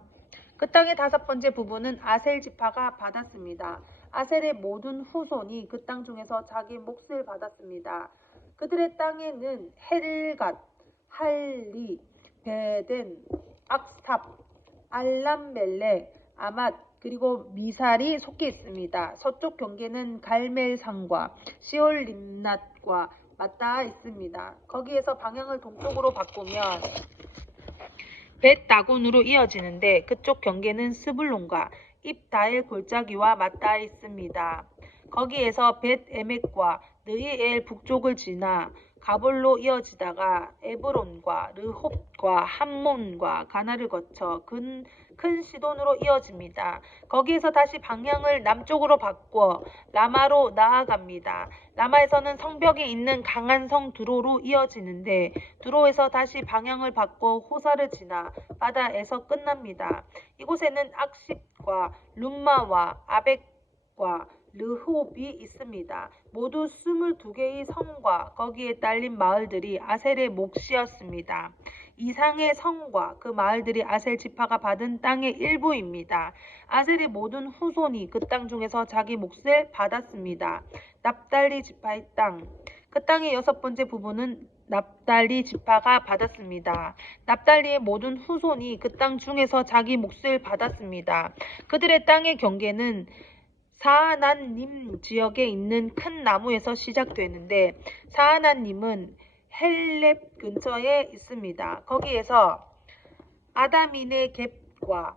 그 땅의 5번째 부분은 아셀 지파가 받았습니다. 아셀의 모든 후손이 그 땅 중에서 자기 몫을 받았습니다. 그들의 땅에는 헬갓, 할리, 베덴, 악스탑, 알람멜렉, 아맛, 그리고 미살이 속해 있습니다. 서쪽 경계는 갈멜산과 시올림낫과 맞닿아 있습니다. 거기에서 방향을 동쪽으로 바꾸면 벳다곤으로 이어지는데 그쪽 경계는 스불론과 입다엘 골짜기와 맞닿아 있습니다. 거기에서 벳에멕과 느이엘 북쪽을 지나 가볼로 이어지다가 에브론과 르홉과 함몬과 가나를 거쳐 큰 시돈으로 이어집니다. 거기에서 다시 방향을 남쪽으로 바꿔 라마로 나아갑니다. 라마에서는 성벽이 있는 강한 성 두로로 이어지는데 두로에서 다시 방향을 바꿔 호사를 지나 바다에서 끝납니다. 이곳에는 악십과 룸마와 아벡과 르홉이 있습니다. 모두 22개의 성과 거기에 딸린 마을들이 아셀의 몫이었습니다. 이상의 성과 그 마을들이 아셀 지파가 받은 땅의 일부입니다. 아셀의 모든 후손이 그 땅 중에서 자기 몫을 받았습니다. 납달리 지파의 땅. 그 땅의 6번째 부분은 납달리 지파가 받았습니다. 납달리의 모든 후손이 그 땅 중에서 자기 몫을 받았습니다. 그들의 땅의 경계는 사하난님 지역에 있는 큰 나무에서 시작되는데 사하난님은 헬렙 근처에 있습니다. 거기에서 아다민의 갭과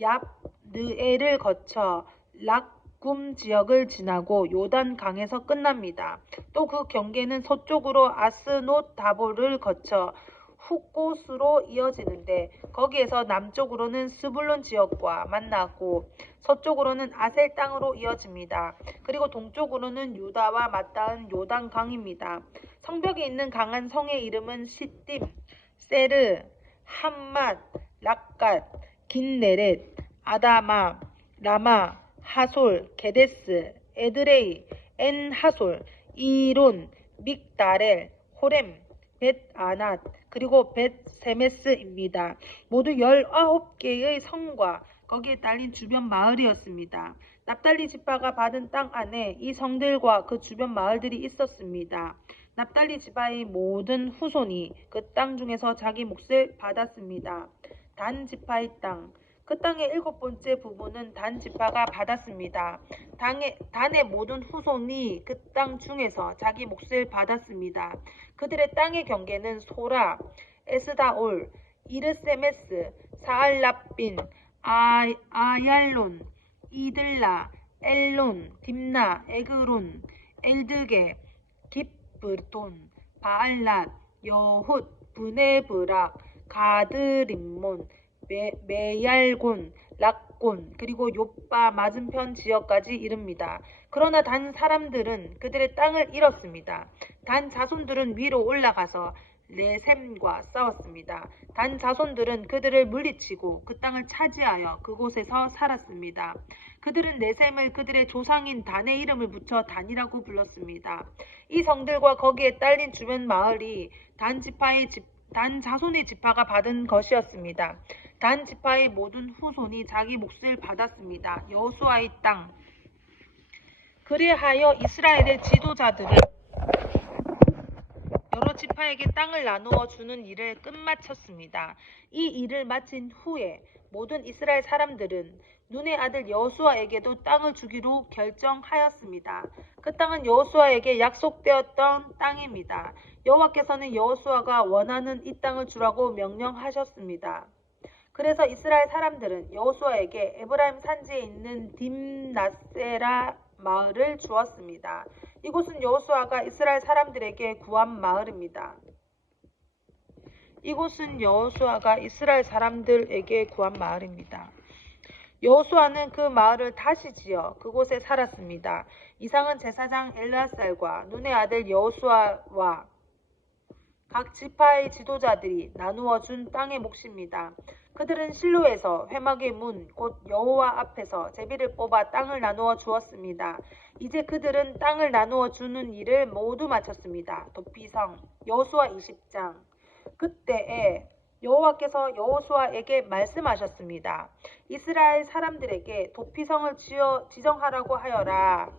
얍느엘을 거쳐 락굼 지역을 지나고 요단 강에서 끝납니다. 또 그 경계는 서쪽으로 아스노 다볼을 거쳐 훅곳으로 이어지는데 거기에서 남쪽으로는 스불론 지역과 만나고 서쪽으로는 아셀 땅으로 이어집니다. 그리고 동쪽으로는 유다와 맞닿은 요단 강입니다. 성벽이 있는 강한 성의 이름은 시딤, 세르, 함맛, 락갓, 긴네렛, 아다마, 라마, 하솔, 게데스, 에드레이, 엔하솔, 이론, 믹다렐, 호렘, 벳아낫, 그리고 벳세메스입니다. 모두 19개의 성과 거기에 딸린 주변 마을이었습니다. 납달리 지파가 받은 땅 안에 이 성들과 그 주변 마을들이 있었습니다. 납달리 지파의 모든 후손이 그 땅 중에서 자기 몫을 받았습니다. 단 지파의 땅. 그 땅의 7번째 부분은 단 지파가 받았습니다. 단의 모든 후손이 그 땅 중에서 자기 몫을 받았습니다. 그들의 땅의 경계는 소라, 에스다올, 이르세메스, 사알랍빈, 아얄론, 이들라, 엘론, 딥나, 에그론, 엘드게, 깁브톤, 바알랏, 여훗, 브네브락, 가드림몬, 메얄곤, 락곤, 그리고 요빠 맞은편 지역까지 이릅니다. 그러나 단 사람들은 그들의 땅을 잃었습니다. 단 자손들은 위로 올라가서 레셈과 싸웠습니다. 단 자손들은 그들을 물리치고 그 땅을 차지하여 그곳에서 살았습니다. 그들은 레셈을 그들의 조상인 단의 이름을 붙여 단이라고 불렀습니다. 이 성들과 거기에 딸린 주변 마을이 단 자손의 지파가 받은 것이었습니다. 단 지파의 모든 후손이 자기 몫을 받았습니다. 여호수아의 땅. 그리하여 이스라엘의 지도자들은 여러 지파에게 땅을 나누어 주는 일을 끝마쳤습니다. 이 일을 마친 후에 모든 이스라엘 사람들은 눈의 아들 여호수아에게도 땅을 주기로 결정하였습니다. 그 땅은 여호수아에게 약속되었던 땅입니다. 여호와께서는 여호수아가 원하는 이 땅을 주라고 명령하셨습니다. 그래서 이스라엘 사람들은 여호수아에게 에브라임 산지에 있는 딥나세라 마을을 주었습니다. 이곳은 여호수아가 이스라엘 사람들에게 구한 마을입니다. 이곳은 여호수아가 이스라엘 사람들에게 구한 마을입니다. 여호수아는 그 마을을 다시 지어 그곳에 살았습니다. 이상은 제사장 엘르아살과 눈의 아들 여호수아와 각 지파의 지도자들이 나누어 준 땅의 몫입니다. 그들은 실로에서 회막의 문, 곧 여호와 앞에서 제비를 뽑아 땅을 나누어 주었습니다. 이제 그들은 땅을 나누어 주는 일을 모두 마쳤습니다. 도피성 여호수아 20장. 그때에 여호와께서 여호수아에게 말씀하셨습니다. 이스라엘 사람들에게 도피성을 지정하라고 하여라.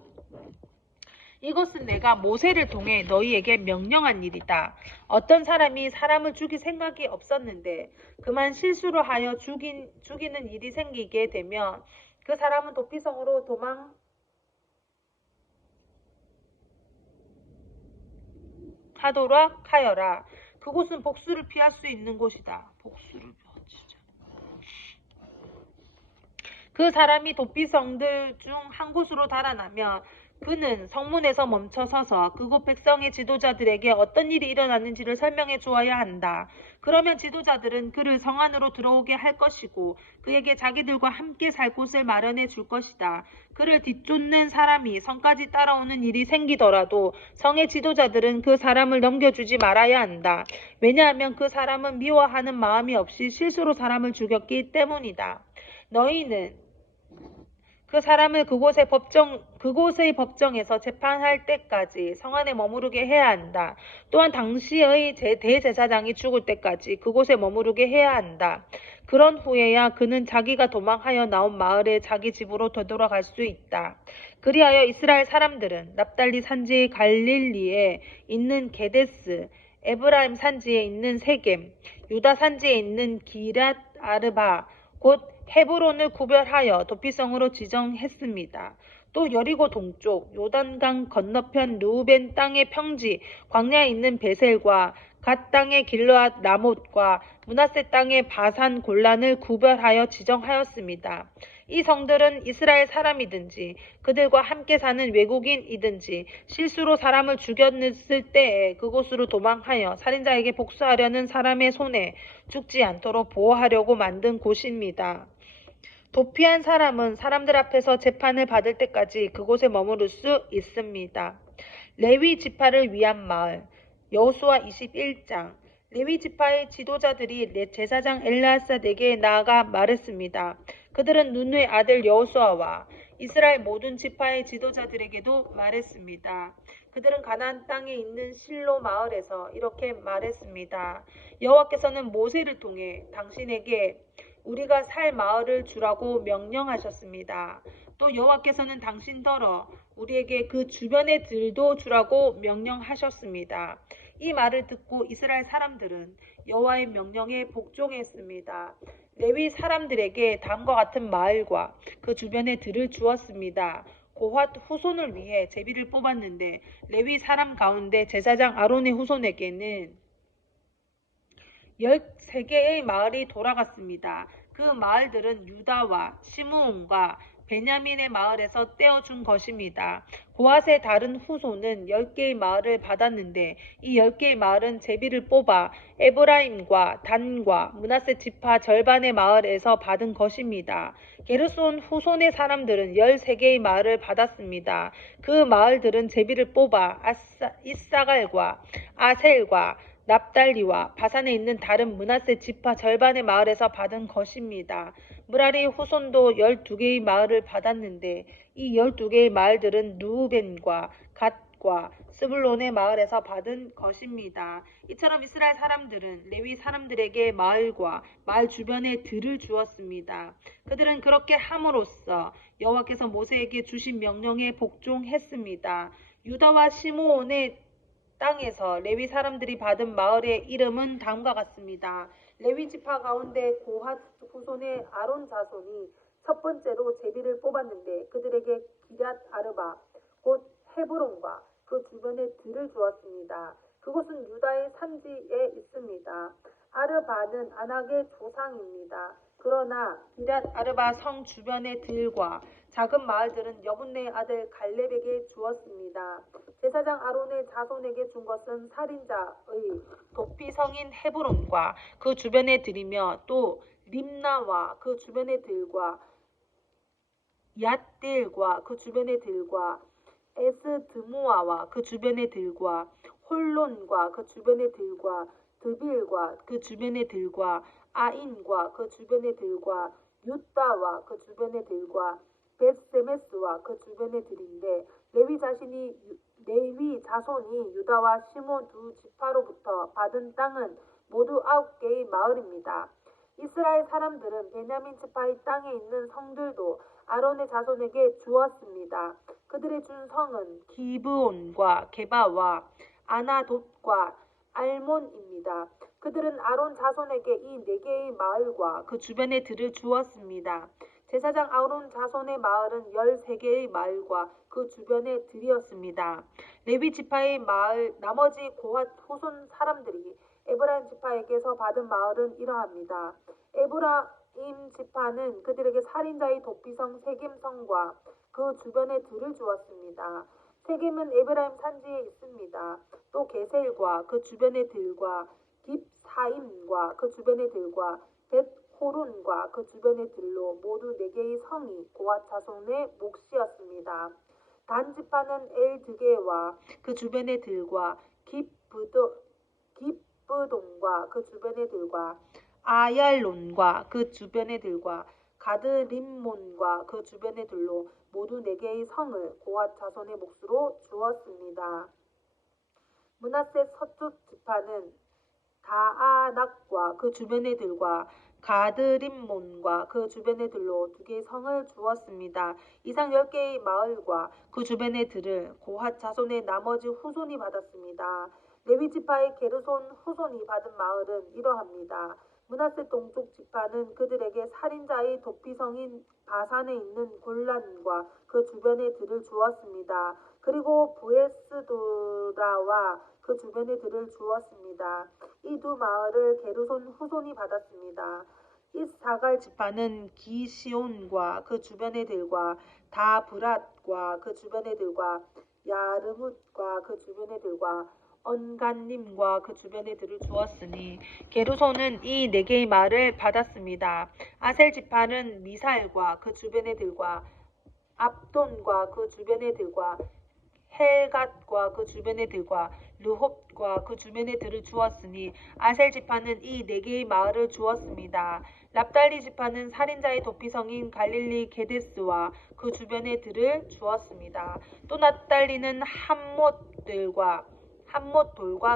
이것은 내가 모세를 통해 너희에게 명령한 일이다. 어떤 사람이 사람을 죽일 생각이 없었는데 그만 실수로 하여 죽이는 일이 생기게 되면 그 사람은 도피성으로 도망하도록 하여라. 그곳은 복수를 피할 수 있는 곳이다. 그 사람이 도피성들 중 한 곳으로 달아나면 그는 성문에서 멈춰 서서 그곳 백성의 지도자들에게 어떤 일이 일어났는지를 설명해 주어야 한다. 그러면 지도자들은 그를 성 안으로 들어오게 할 것이고 그에게 자기들과 함께 살 곳을 마련해 줄 것이다. 그를 뒤쫓는 사람이 성까지 따라오는 일이 생기더라도 성의 지도자들은 그 사람을 넘겨주지 말아야 한다. 왜냐하면 그 사람은 미워하는 마음이 없이 실수로 사람을 죽였기 때문이다. 너희는 그 사람을 그곳의 법정에서 재판할 때까지 성 안에 머무르게 해야 한다. 또한 당시의 대제사장이 죽을 때까지 그곳에 머무르게 해야 한다. 그런 후에야 그는 자기가 도망하여 나온 마을에 자기 집으로 되돌아갈 수 있다. 그리하여 이스라엘 사람들은 납달리 산지 갈릴리에 있는 게데스, 에브라임 산지에 있는 세겜, 유다 산지에 있는 기랏 아르바, 곧 헤브론을 구별하여 도피성으로 지정했습니다. 또 여리고 동쪽 요단강 건너편 르우벤 땅의 평지 광야에 있는 베셀과 갓 땅의 길르앗 라못과 므낫세 땅의 바산 골란을 구별하여 지정하였습니다. 이 성들은 이스라엘 사람이든지 그들과 함께 사는 외국인이든지 실수로 사람을 죽였을 때에 그곳으로 도망하여 살인자에게 복수하려는 사람의 손에 죽지 않도록 보호하려고 만든 곳입니다. 도피한 사람은 사람들 앞에서 재판을 받을 때까지 그곳에 머무를 수 있습니다. 레위 지파를 위한 마을 여호수아 21장. 레위 지파의 지도자들이 제사장 엘르아살에게 나아가 말했습니다. 그들은 눈의 아들 여호수아와 이스라엘 모든 지파의 지도자들에게도 말했습니다. 그들은 가나안 땅에 있는 실로 마을에서 이렇게 말했습니다. 여호와께서는 모세를 통해 당신에게 우리가 살 마을을 주라고 명령하셨습니다. 또 여호와께서는 당신더러 우리에게 그 주변의 들도 주라고 명령하셨습니다. 이 말을 듣고 이스라엘 사람들은 여호와의 명령에 복종했습니다. 레위 사람들에게 다음과 같은 마을과 그 주변의 들을 주었습니다. 고핫 후손을 위해 제비를 뽑았는데 레위 사람 가운데 제사장 아론의 후손에게는 13개의 마을이 돌아갔습니다. 그 마을들은 유다와 시므온과 베냐민의 마을에서 떼어준 것입니다. 고핫의 다른 후손은 10개의 마을을 받았는데 이 10개의 마을은 제비를 뽑아 에브라임과 단과 므낫세 지파 절반의 마을에서 받은 것입니다. 게르손 후손의 사람들은 13개의 마을을 받았습니다. 그 마을들은 제비를 뽑아 이사갈과 아셀과 납달리와 바산에 있는 다른 므낫세 지파 절반의 마을에서 받은 것입니다. 므라리 후손도 12개의 마을을 받았는데 이 12개의 마을들은 르우벤과 갓과 스불론의 마을에서 받은 것입니다. 이처럼 이스라엘 사람들은 레위 사람들에게 마을과 마을 주변에 들을 주었습니다. 그들은 그렇게 함으로써 여호와께서 모세에게 주신 명령에 복종했습니다. 유다와 시므온의 땅에서 레위 사람들이 받은 마을의 이름은 다음과 같습니다. 레위 지파 가운데 고핫 후손의 아론 자손이 첫 번째로 제비를 뽑았는데 그들에게 기랏 아르바 곧 헤브론과 그 주변에 들을 주었습니다. 그곳은 유다의 산지에 있습니다. 아르바는 아낙의 조상입니다. 그러나 기랏 아르바 성 주변의 들과 작은 마을들은 여분네의 아들 갈렙에게 주었습니다. 제사장 아론의 자손에게 준 것은 살인자의 도피성인 헤브론과 그 주변의 들이며 또 림나와 그 주변의 들과 얏딜과 그 주변의 들과 에스드모아와 그 주변의 들과 홀론과 그 주변의 들과 드빌과 그 주변의 들과 아인과 그 주변의 들과 유다와 그 주변의 들과 벳세메스와 그 주변의 들인데 레위 자손이 유다와 시몬 두 지파로부터 받은 땅은 모두 9개의 마을입니다. 이스라엘 사람들은 베냐민 지파의 땅에 있는 성들도 아론의 자손에게 주었습니다. 그들의 준 성은 기브온과 게바와 아나돗과 알몬입니다. 그들은 아론 자손에게 이 4개의 마을과 그 주변의 들을 주었습니다. 제사장 아론 자손의 마을은 13개의 마을과 그 주변의 들이었습니다. 레위 지파의 마을 나머지 고핫 후손 사람들이 에브라임 지파에게서 받은 마을은 이러합니다. 에브라임 지파는 그들에게 살인자의 도피성 세겜성과 그 주변의 들을 주었습니다. 세겜은 에브라임 산지에 있습니다. 또 게셀과 그 주변의 들과 깁사임과 그 주변의 들과 벳호론과 그 주변의 들로 모두 4개의 성이 고핫 자손의 몫이었습니다. 단 지파는 엘드게와 그 주변의 들과 깁브돈과 그 주변의 들과 아얄론과 그 주변의 들과 가드림몬과 그 주변의 들로 모두 4개의 성을 고핫 자손의 몫으로 주었습니다. 므낫세 서쪽 지파는 다아낙과 그 주변의 들과 가드림몬과 그 주변의 들로 2개의 성을 주었습니다. 이상 10개의 마을과 그 주변의 들을 고핫 자손의 나머지 후손이 받았습니다. 레위 지파의 게르손 후손이 받은 마을은 이러합니다. 므낫세 동쪽 지파는 그들에게 살인자의 도피성인 바산에 있는 골란과 그 주변의 들을 주었습니다. 그리고 부에스도라와 그 주변의 들을 주었습니다. 이 2 마을을 게르손 후손이 받았습니다. 이스사갈 지파는 기시온과 그 주변의 들과 다브랏과 그 주변의 들과 야르뭇과 그 주변의 들과 언간님과 그 주변의 들을 주었으니 게르손은 이 4개의 마을을 받았습니다. 아셀 지파는 미살과 그 주변의 들과 압돈과 그 주변의 들과 헬갓과 그 주변의 들과 르홉과 그 주변의 들을 주었으니 아셀 지파는 이 4개의 마을을 주었습니다. 납달리 지파는 살인자의 도피성인 갈릴리 게데스와 그 주변의 들을 주었습니다. 또 납달리는 함못돌과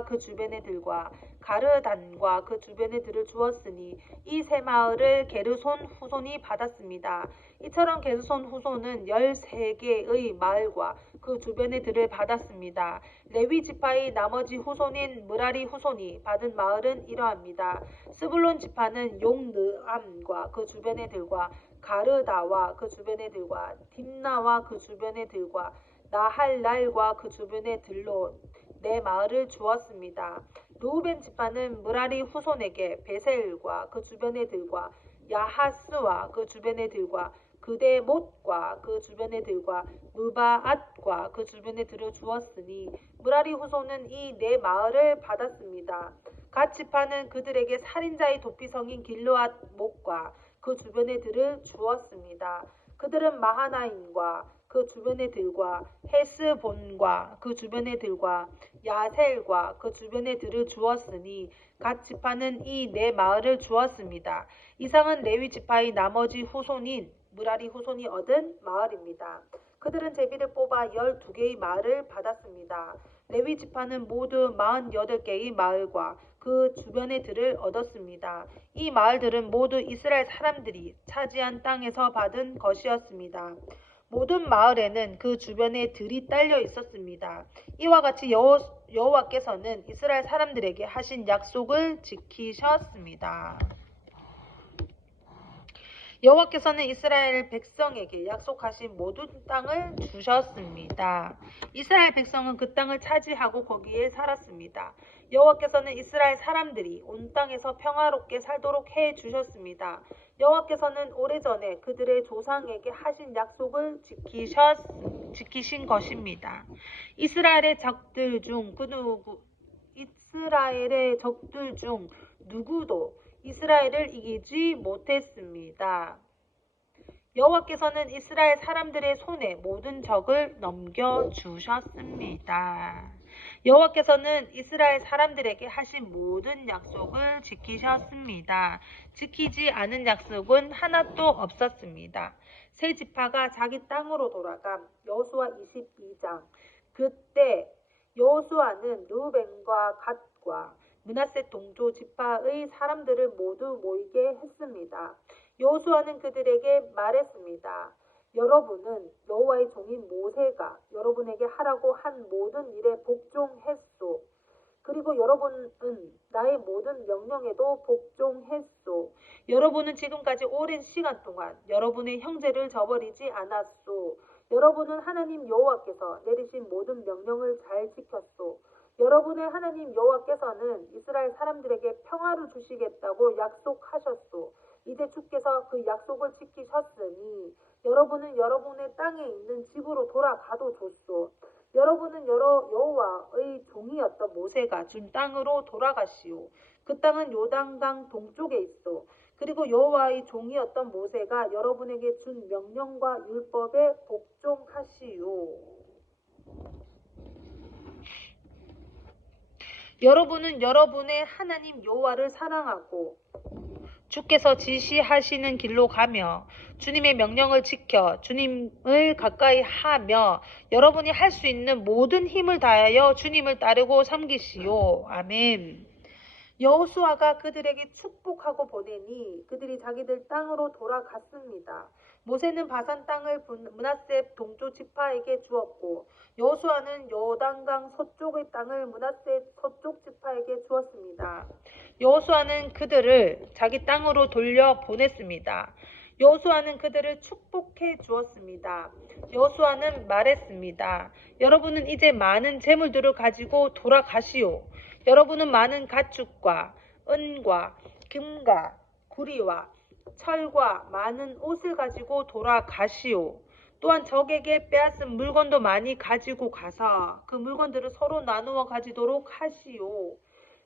그 주변의 들과 가르단과 그 주변의 들을 주었으니 이 3 마을을 게르손 후손이 받았습니다. 이처럼 게르손 후손은 13개의 마을과 그 주변의 들을 받았습니다. 레위 지파의 나머지 후손인 므라리 후손이 받은 마을은 이러합니다. 스불론 지파는 용느암과 그 주변의 들과 가르다와 그 주변의 들과 딥나와 그 주변의 들과 나할랄과 그 주변의 들로 4 마을을 주었습니다. 르우벤 지파는 므라리 후손에게 베셀과 그 주변의 들과 야하스와 그 주변의 들과 그데못과 그 주변의 들과 무바앗과 그 주변의 들을 주었으니 므라리 후손은 이 4 마을을 받았습니다. 갓 지파는 그들에게 살인자의 도피성인 길르앗 못과 그 주변의 들을 주었습니다. 그들은 마하나임과 그 주변의 들과 헤스본과 그 주변의 들과 야셀과 그 주변의 들을 주었으니 갓 지파는 이 4 마을을 주었습니다. 이상은 레위 지파의 나머지 후손인 므라리 후손이 얻은 마을입니다. 그들은 제비를 뽑아 12개의 마을을 받았습니다. 레위 지파는 모두 48개의 마을과 그 주변의 들을 얻었습니다. 이 마을들은 모두 이스라엘 사람들이 차지한 땅에서 받은 것이었습니다. 모든 마을에는 그 주변에 들이 딸려 있었습니다. 이와 같이 여호와께서는 이스라엘 사람들에게 하신 약속을 지키셨습니다. 여호와께서는 이스라엘 백성에게 약속하신 모든 땅을 주셨습니다. 이스라엘 백성은 그 땅을 차지하고 거기에 살았습니다. 여호와께서는 이스라엘 사람들이 온 땅에서 평화롭게 살도록 해 주셨습니다. 여호와께서는 오래전에 그들의 조상에게 하신 약속을 지키신 것입니다. 이스라엘의 적들 중 누구도 이스라엘을 이기지 못했습니다. 여호와께서는 이스라엘 사람들의 손에 모든 적을 넘겨주셨습니다. 여호와께서는 이스라엘 사람들에게 하신 모든 약속을 지키셨습니다. 지키지 않은 약속은 하나도 없었습니다. 세 지파가 자기 땅으로 돌아감. 여호수아 22장. 그때 여호수아는 르우벤과 갓과 므낫세 동조 지파의 사람들을 모두 모이게 했습니다. 여호수아는 그들에게 말했습니다. 여러분은 여호와의 종인 모세가 여러분에게 하라고 한 모든 일에 복종했소. 그리고 여러분은 나의 모든 명령에도 복종했소. 여러분은 지금까지 오랜 시간 동안 여러분의 형제를 저버리지 않았소. 여러분은 하나님 여호와께서 내리신 모든 명령을 잘 지켰소. 여러분의 하나님 여호와께서는 이스라엘 사람들에게 평화를 주시겠다고 약속하셨소. 이제 주께서 그 약속을 지키셨으니 여러분은 여러분의 땅에 있는 집으로 돌아가도 좋소. 여러분은 여호와의 종이었던 모세가 준 땅으로 돌아가시오. 그 땅은 요단강 동쪽에 있어. 그리고 여호와의 종이었던 모세가 여러분에게 준 명령과 율법에 복종하시오. 여러분은 여러분의 하나님 여호와를 사랑하고 주께서 지시하시는 길로 가며 주님의 명령을 지켜 주님을 가까이 하며 여러분이 할 수 있는 모든 힘을 다하여 주님을 따르고 섬기시오. 아멘. 여호수아가 그들에게 축복하고 보내니 그들이 자기들 땅으로 돌아갔습니다. 모세는 바산 땅을 므낫세 동쪽 지파에게 주었고 여호수아는 요단강 서쪽의 땅을 므낫세 서쪽 지파에게 주었습니다. 여호수아는 그들을 자기 땅으로 돌려 보냈습니다. 여호수아는 그들을 축복해 주었습니다. 여호수아는 말했습니다. 여러분은 이제 많은 재물들을 가지고 돌아가시오. 여러분은 많은 가축과 은과 금과 구리와 철과 많은 옷을 가지고 돌아가시오. 또한 적에게 빼앗은 물건도 많이 가지고 가서 그 물건들을 서로 나누어 가지도록 하시오.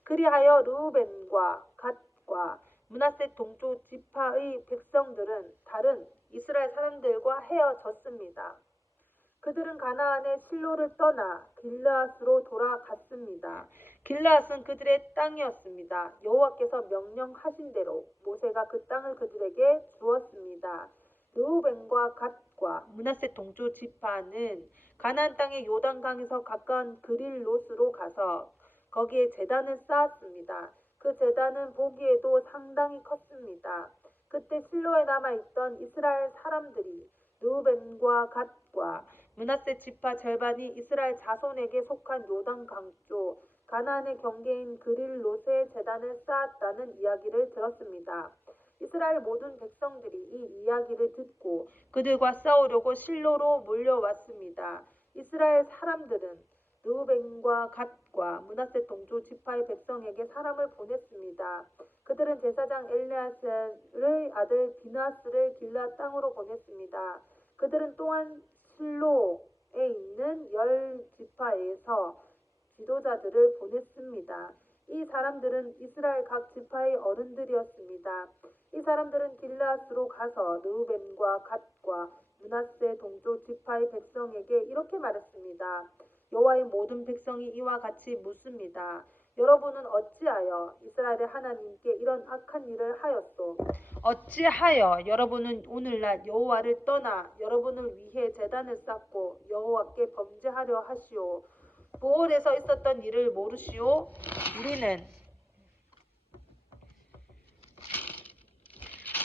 그리하여 르우벤과 갓과 므낫세 동쪽 지파의 백성들은 다른 이스라엘 사람들과 헤어졌습니다. 그들은 가나안의 실로를 떠나 길르앗으로 돌아갔습니다. 길르앗은 그들의 땅이었습니다. 여호와께서 명령하신 대로 모세가 그 땅을 그들에게 주었습니다. 르우벤과 갓과 므낫세 동쪽 지파는 가나안 땅의 요단강에서 가까운 그릴롯으로 가서 거기에 제단을 쌓았습니다. 그 제단은 보기에도 상당히 컸습니다. 그때 실로에 남아있던 이스라엘 사람들이 르우벤과 갓과 므낫세 지파 절반이 이스라엘 자손에게 속한 요단강 쪽 가나안의 경계인 그릴롯에 제단을 쌓았다는 이야기를 들었습니다. 이스라엘 모든 백성들이 이 이야기를 듣고 그들과 싸우려고 실로로 몰려왔습니다. 이스라엘 사람들은 르우벤과 갓과 므낫세 동쪽 지파의 백성에게 사람을 보냈습니다. 그들은 제사장 엘레아살의 아들 비느하스를 길르앗 땅으로 보냈습니다. 그들은 또한 실로에 있는 10지파에서 지도자들을 보냈습니다. 이 사람들은 이스라엘 각 지파의 어른들이었습니다. 이 사람들은 길르앗으로 가서 르우벤과 갓과 므낫세 동쪽 지파의 백성에게 이렇게 말했습니다. 여호와의 모든 백성이 이와 같이 묻습니다. 여러분은 어찌하여 이스라엘의 하나님께 이런 악한 일을 하였소? 어찌하여 여러분은 오늘날 여호와를 떠나 여러분을 위해 제단을 쌓고 여호와께 범죄하려 하시오? 보홀에서 있었던 일을 모르시오? 우리는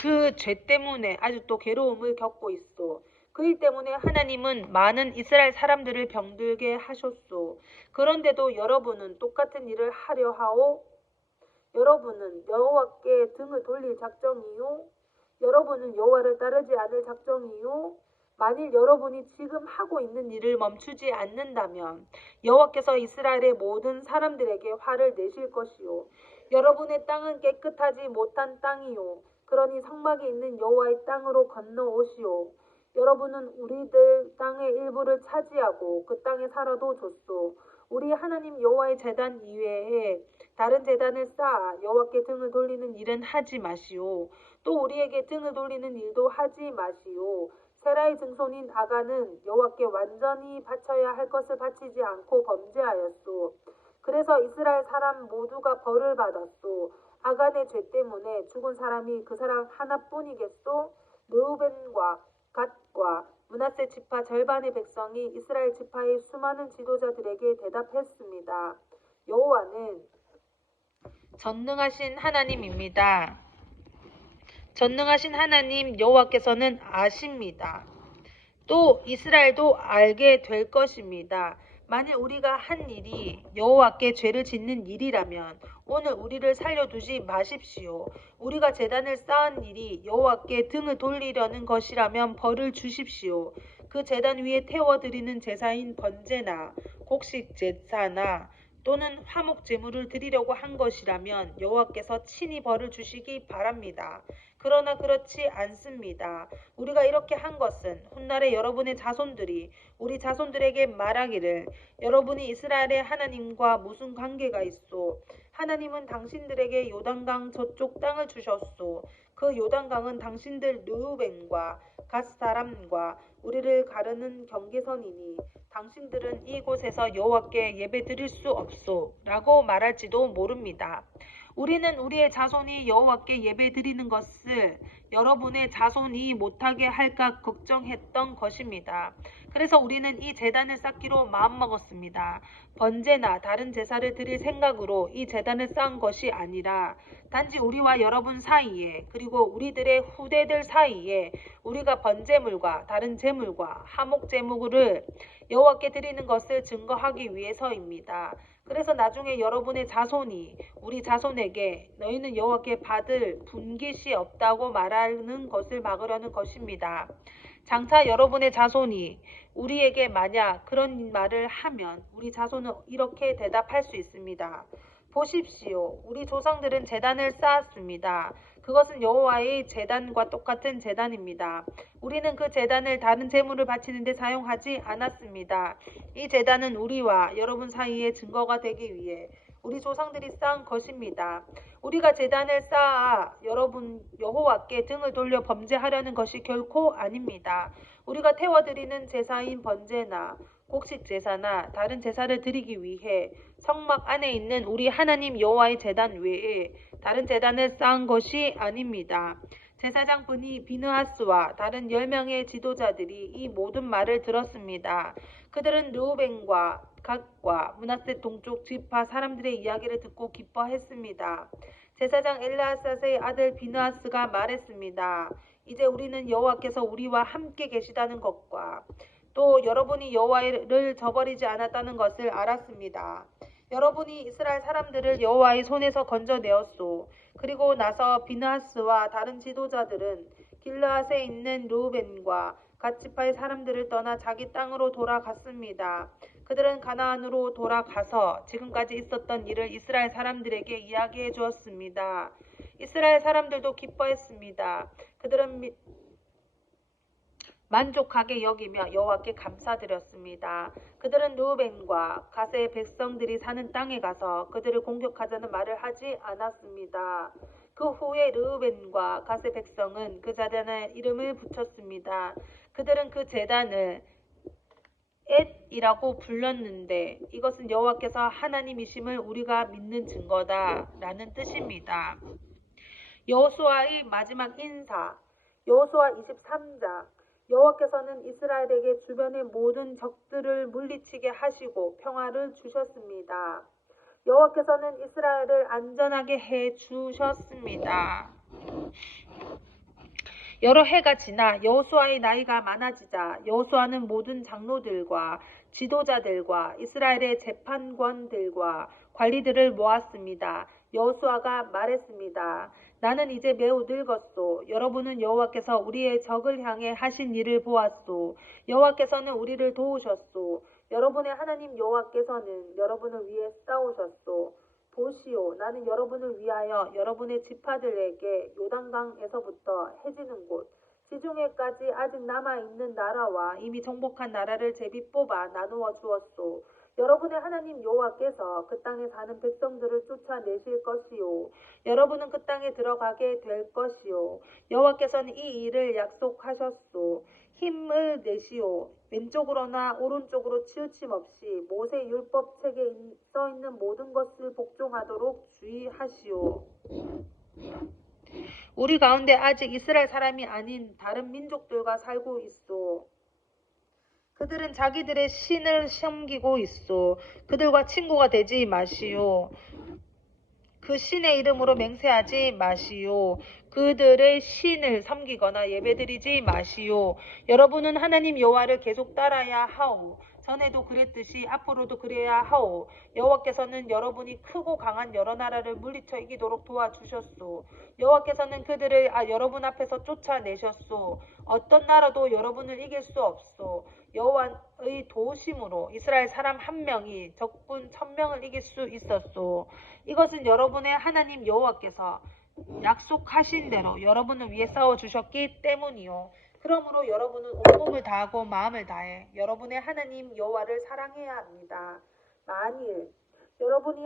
그 죄 때문에 아직도 괴로움을 겪고 있소. 그 일 때문에 하나님은 많은 이스라엘 사람들을 병들게 하셨소. 그런데도 여러분은 똑같은 일을 하려 하오? 여러분은 여호와께 등을 돌릴 작정이요? 여러분은 여호와를 따르지 않을 작정이요? 만일 여러분이 지금 하고 있는 일을 멈추지 않는다면 여호와께서 이스라엘의 모든 사람들에게 화를 내실 것이요. 여러분의 땅은 깨끗하지 못한 땅이요. 그러니 성막이 있는 여호와의 땅으로 건너오시오. 여러분은 우리들 땅의 일부를 차지하고 그 땅에 살아도 좋소. 우리 하나님 여호와의 제단 이외에 다른 제단을 쌓아 여호와께 등을 돌리는 일은 하지 마시오. 또 우리에게 등을 돌리는 일도 하지 마시오. 세라의 증손인 아간은 여호와께 완전히 바쳐야 할 것을 바치지 않고 범죄하였소. 그래서 이스라엘 사람 모두가 벌을 받았소. 아간의 죄 때문에 죽은 사람이 그 사람 하나뿐이겠소? 르우벤과 갓과 므낫세 지파 절반의 백성이 이스라엘 지파의 수많은 지도자들에게 대답했습니다. 여호와는 전능하신 하나님입니다. 전능하신 하나님 여호와께서는 아십니다. 또 이스라엘도 알게 될 것입니다. 만일 우리가 한 일이 여호와께 죄를 짓는 일이라면 오늘 우리를 살려두지 마십시오. 우리가 제단을 쌓은 일이 여호와께 등을 돌리려는 것이라면 벌을 주십시오. 그 제단 위에 태워드리는 제사인 번제나 곡식 제사나 또는 화목 제물을 드리려고 한 것이라면 여호와께서 친히 벌을 주시기 바랍니다. 그러나 그렇지 않습니다. 우리가 이렇게 한 것은 훗날에 여러분의 자손들이 우리 자손들에게 말하기를 여러분이 이스라엘의 하나님과 무슨 관계가 있소? 하나님은 당신들에게 요단강 저쪽 땅을 주셨소. 그 요단강은 당신들 르우벤과 갓 사람과 우리를 가르는 경계선이니 당신들은 이곳에서 여호와께 예배 드릴 수 없소 라고 말할지도 모릅니다. 우리는 우리의 자손이 여호와께 예배 드리는 것을 여러분의 자손이 못하게 할까 걱정했던 것입니다. 그래서 우리는 이 제단을 쌓기로 마음먹었습니다. 번제나 다른 제사를 드릴 생각으로 이 제단을 쌓은 것이 아니라 단지 우리와 여러분 사이에 그리고 우리들의 후대들 사이에 우리가 번제물과 다른 제물과 화목 제물을 여호와께 드리는 것을 증거하기 위해서입니다. 그래서 나중에 여러분의 자손이 우리 자손에게 너희는 여호와께 받을 분깃이 없다고 말하는 것을 막으려는 것입니다. 장차 여러분의 자손이 우리에게 만약 그런 말을 하면 우리 자손은 이렇게 대답할 수 있습니다. 보십시오. 우리 조상들은 제단을 쌓았습니다. 그것은 여호와의 제단과 똑같은 제단입니다. 우리는 그 제단을 다른 제물을 바치는 데 사용하지 않았습니다. 이 제단은 우리와 여러분 사이에 증거가 되기 위해 우리 조상들이 쌓은 것입니다. 우리가 제단을 쌓아 여러분 여호와께 등을 돌려 범죄하려는 것이 결코 아닙니다. 우리가 태워드리는 제사인 번제나 곡식 제사나 다른 제사를 드리기 위해 성막 안에 있는 우리 하나님 여호와의 제단 외에 다른 제단을 쌓은 것이 아닙니다. 제사장 비느하스와 다른 10명의 지도자들이 이 모든 말을 들었습니다. 그들은 르우벤과 갓과 므낫세 동쪽 지파 사람들의 이야기를 듣고 기뻐했습니다. 제사장 엘르아삿의 아들 비느하스가 말했습니다. 이제 우리는 여호와께서 우리와 함께 계시다는 것과 또 여러분이 여호와를 저버리지 않았다는 것을 알았습니다. 여러분이 이스라엘 사람들을 여호와의 손에서 건져내었소. 그리고 나서 비느하스와 다른 지도자들은 길르앗에 있는 르우벤과 갓 지파의 사람들을 떠나 자기 땅으로 돌아갔습니다. 그들은 가나안으로 돌아가서 지금까지 있었던 일을 이스라엘 사람들에게 이야기해 주었습니다. 이스라엘 사람들도 기뻐했습니다. 그들은 만족하게 여기며 여호와께 감사드렸습니다. 그들은 르우벤과 갓의 백성들이 사는 땅에 가서 그들을 공격하자는 말을 하지 않았습니다. 그 후에 르우벤과 갓의 백성은 그 제단에 이름을 붙였습니다. 그들은 그 제단을 엣이라고 불렀는데 이것은 여호와께서 하나님이심을 우리가 믿는 증거다 라는 뜻입니다. 여호수아의 마지막 인사. 여호수아 23장. 여호와께서는 이스라엘에게 주변의 모든 적들을 물리치게 하시고 평화를 주셨습니다. 여호와께서는 이스라엘을 안전하게 해 주셨습니다. 여러 해가 지나 여호수아의 나이가 많아지자 여호수아는 모든 장로들과 지도자들과 이스라엘의 재판관들과 관리들을 모았습니다. 여호수아가 말했습니다. 나는 이제 매우 늙었소. 여러분은 여호와께서 우리의 적을 향해 하신 일을 보았소. 여호와께서는 우리를 도우셨소. 여러분의 하나님 여호와께서는 여러분을 위해 싸우셨소. 보시오, 나는 여러분을 위하여 여러분의 지파들에게 요단강에서부터 해지는 곳 지중해까지 아직 남아있는 나라와 이미 정복한 나라를 제비 뽑아 나누어 주었소. 여러분의 하나님 여호와께서 그 땅에 사는 백성들을 쫓아내실 것이요. 여러분은 그 땅에 들어가게 될 것이요. 여호와께서는 이 일을 약속하셨소. 힘을 내시오. 왼쪽으로나 오른쪽으로 치우침 없이 모세 율법책에 써 있는 모든 것을 복종하도록 주의하시오. 우리 가운데 아직 이스라엘 사람이 아닌 다른 민족들과 살고 있소. 그들은 자기들의 신을 섬기고 있소. 그들과 친구가 되지 마시오. 그 신의 이름으로 맹세하지 마시오. 그들의 신을 섬기거나 예배드리지 마시오. 여러분은 하나님 여호와를 계속 따라야 하오. 전에도 그랬듯이 앞으로도 그래야 하오. 여호와께서는 여러분이 크고 강한 여러 나라를 물리쳐 이기도록 도와주셨소. 여호와께서는 그들을 여러분 앞에서 쫓아내셨소. 어떤 나라도 여러분을 이길 수 없소. 여호와의 도우심으로 이스라엘 사람 한 명이 적군 1000명을 이길 수 있었소. 이것은 여러분의 하나님 여호와께서 약속하신 대로 여러분을 위해 싸워주셨기 때문이요. 그러므로 여러분은 온몸을 다하고 마음을 다해 여러분의 하나님 여호와를 사랑해야 합니다. 만일 여러분이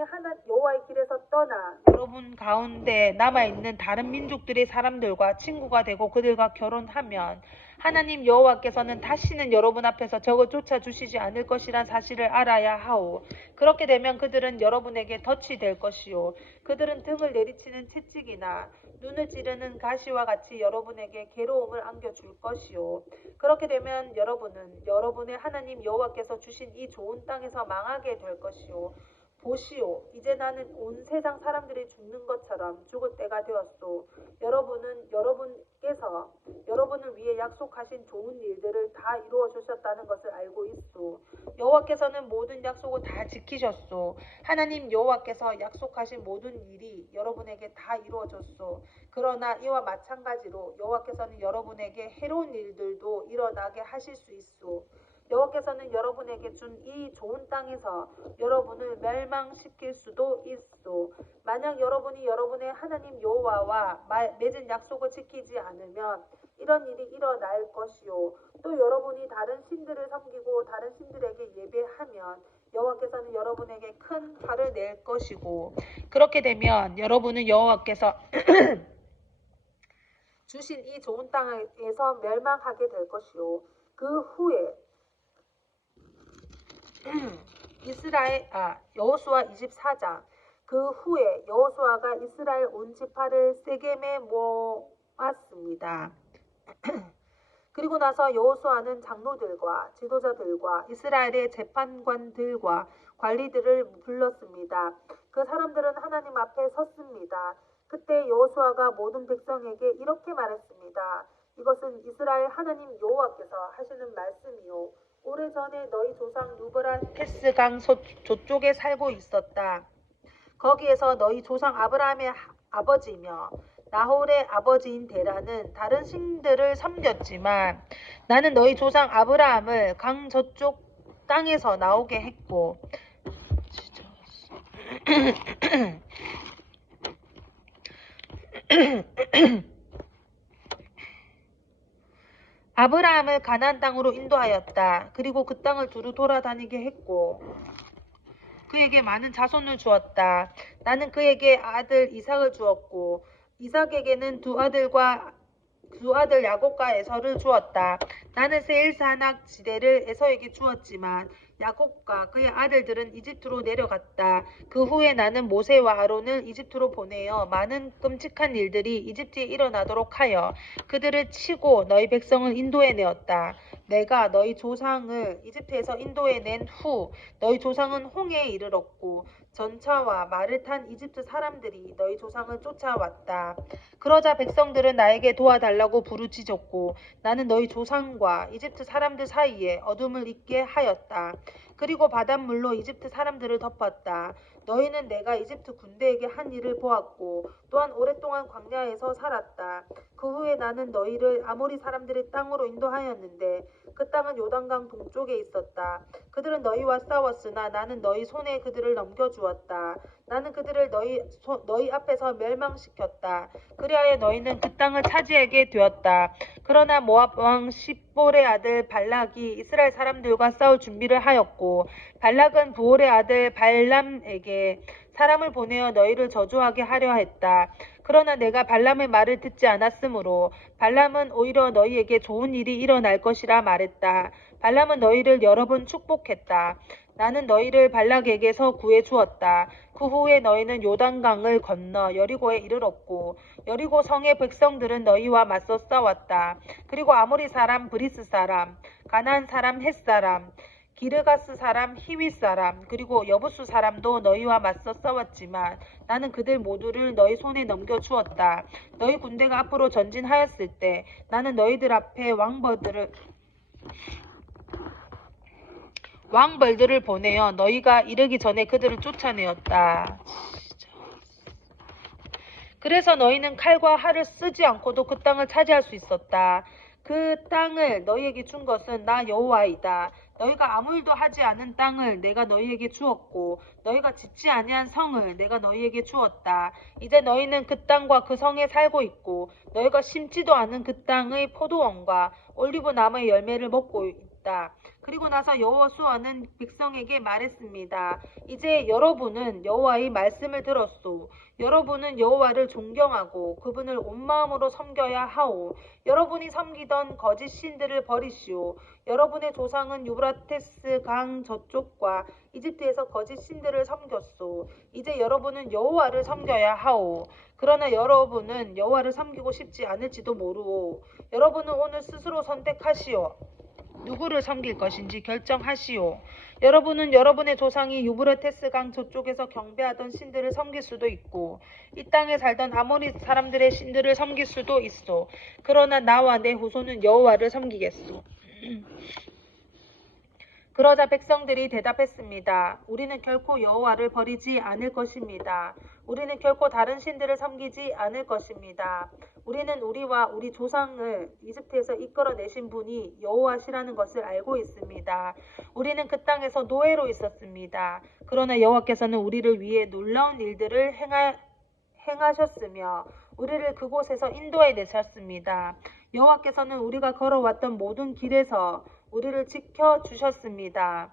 여호와의 길에서 떠나 여러분 가운데 남아있는 다른 민족들의 사람들과 친구가 되고 그들과 결혼하면 하나님 여호와께서는 다시는 여러분 앞에서 적을 쫓아주시지 않을 것이란 사실을 알아야 하오. 그렇게 되면 그들은 여러분에게 덫이 될 것이요. 그들은 등을 내리치는 채찍이나 눈을 찌르는 가시와 같이 여러분에게 괴로움을 안겨줄 것이요. 그렇게 되면 여러분은 여러분의 하나님 여호와께서 주신 이 좋은 땅에서 망하게 될 것이요. 보시오, 이제 나는 온 세상 사람들이 죽는 것처럼 죽을 때가 되었소. 여러분은 여러분께서 여러분을 위해 약속하신 좋은 일들을 다 이루어 주셨다는 것을 알고 있소. 여호와께서는 모든 약속을 다 지키셨소. 하나님 여호와께서 약속하신 모든 일이 여러분에게 다 이루어졌소. 그러나 이와 마찬가지로 여호와께서는 여러분에게 해로운 일들도 일어나게 하실 수 있소. 여호와께서는 여러분에게 준 이 좋은 땅에서 여러분을 멸망시킬 수도 있소. 만약 여러분이 여러분의 하나님 여호와와 맺은 약속을 지키지 않으면 이런 일이 일어날 것이요. 또 여러분이 다른 신들을 섬기고 다른 신들에게 예배하면 여호와께서는 여러분에게 큰 화를 낼 것이고, 그렇게 되면 여러분은 여호와께서 주신 이 좋은 땅에서 멸망하게 될 것이요. 그 후에 여호수아 24장 그 후에 여호수아가 이스라엘 온 지파를 세겜에 모았습니다. 그리고 나서 여호수아는 장로들과 지도자들과 이스라엘의 재판관들과 관리들을 불렀습니다. 그 사람들은 하나님 앞에 섰습니다. 그때 여호수아가 모든 백성에게 이렇게 말했습니다. 이것은 이스라엘 하나님 여호와께서 하시는 말씀이요. 오래전에 너희 조상 유브라테스 강 저쪽에 살고 있었다. 거기에서 너희 조상 아브라함의 아버지며 나홀의 아버지인 데라는 다른 신들을 섬겼지만 나는 너희 조상 아브라함을 강 저쪽 땅에서 나오게 했고 아브라함을 가나안 땅으로 인도하였다. 그리고 그 땅을 두루 돌아다니게 했고 그에게 많은 자손을 주었다. 나는 그에게 아들 이삭을 주었고 이삭에게는 두 아들 야곱과 에서를 주었다. 나는 세일산악 지대를 에서에게 주었지만 야곱과 그의 아들들은 이집트로 내려갔다. 그 후에 나는 모세와 아론을 이집트로 보내어 많은 끔찍한 일들이 이집트에 일어나도록 하여 그들을 치고 너희 백성을 인도해내었다. 내가 너희 조상을 이집트에서 인도해낸 후 너희 조상은 홍해에 이르렀고 전차와 말을 탄 이집트 사람들이 너희 조상을 쫓아왔다. 그러자 백성들은 나에게 도와달라고 부르짖었고 나는 너희 조상과 이집트 사람들 사이에 어둠을 있게 하였다. 그리고 바닷물로 이집트 사람들을 덮었다. 너희는 내가 이집트 군대에게 한 일을 보았고 또한 오랫동안 광야에서 살았다. 그 후에 나는 너희를 아모리 사람들의 땅으로 인도하였는데 그 땅은 요단강 동쪽에 있었다. 그들은 너희와 싸웠으나 나는 너희 손에 그들을 넘겨주었다. 나는 그들을 너희 앞에서 멸망시켰다. 그리하여 너희는 그 땅을 차지하게 되었다. 그러나 모압 왕 십볼의 아들 발락이 이스라엘 사람들과 싸울 준비를 하였고 발락은 부올의 아들 발람에게 사람을 보내어 너희를 저주하게 하려 했다. 그러나 내가 발람의 말을 듣지 않았으므로 발람은 오히려 너희에게 좋은 일이 일어날 것이라 말했다. 발람은 너희를 여러 번 축복했다. 나는 너희를 발락에게서 구해 주었다. 그 후에 너희는 요단강을 건너 여리고에 이르렀고 여리고 성의 백성들은 너희와 맞서 싸웠다. 그리고 아모리 사람, 브리스 사람, 가나안 사람, 헷 사람, 기르가스 사람, 히윗 사람, 그리고 여부수 사람도 너희와 맞서 싸웠지만 나는 그들 모두를 너희 손에 넘겨주었다. 너희 군대가 앞으로 전진하였을 때 나는 너희들 앞에 왕벌들을 보내어 너희가 이르기 전에 그들을 쫓아내었다. 그래서 너희는 칼과 활을 쓰지 않고도 그 땅을 차지할 수 있었다. 그 땅을 너희에게 준 것은 나 여호와이다. 너희가 아무 일도 하지 않은 땅을 내가 너희에게 주었고 너희가 짓지 아니한 성을 내가 너희에게 주었다. 이제 너희는 그 땅과 그 성에 살고 있고 너희가 심지도 않은 그 땅의 포도원과 올리브 나무의 열매를 먹고 있다. 그리고 나서 여호수아는 백성에게 말했습니다. 이제 여러분은 여호와의 말씀을 들었소. 여러분은 여호와를 존경하고 그분을 온 마음으로 섬겨야 하오. 여러분이 섬기던 거짓 신들을 버리시오. 여러분의 조상은 유브라테스 강 저쪽과 이집트에서 거짓 신들을 섬겼소. 이제 여러분은 여호와를 섬겨야 하오. 그러나 여러분은 여호와를 섬기고 싶지 않을지도 모르오. 여러분은 오늘 스스로 선택하시오. 누구를 섬길 것인지 결정하시오. 여러분은 여러분의 조상이 유브라테스 강 저쪽에서 경배하던 신들을 섬길 수도 있고 이 땅에 살던 아모리 사람들의 신들을 섬길 수도 있어. 그러나 나와 내 후손은 여호와를 섬기겠소. 그러자 백성들이 대답했습니다. 우리는 결코 여호와를 버리지 않을 것입니다. 우리는 결코 다른 신들을 섬기지 않을 것입니다. 우리는 우리와 우리 조상을 이집트에서 이끌어내신 분이 여호와시라는 것을 알고 있습니다. 우리는 그 땅에서 노예로 있었습니다. 그러나 여호와께서는 우리를 위해 놀라운 일들을 행하셨으며 우리를 그곳에서 인도해 내셨습니다. 여호와께서는 우리가 걸어왔던 모든 길에서 우리를 지켜주셨습니다.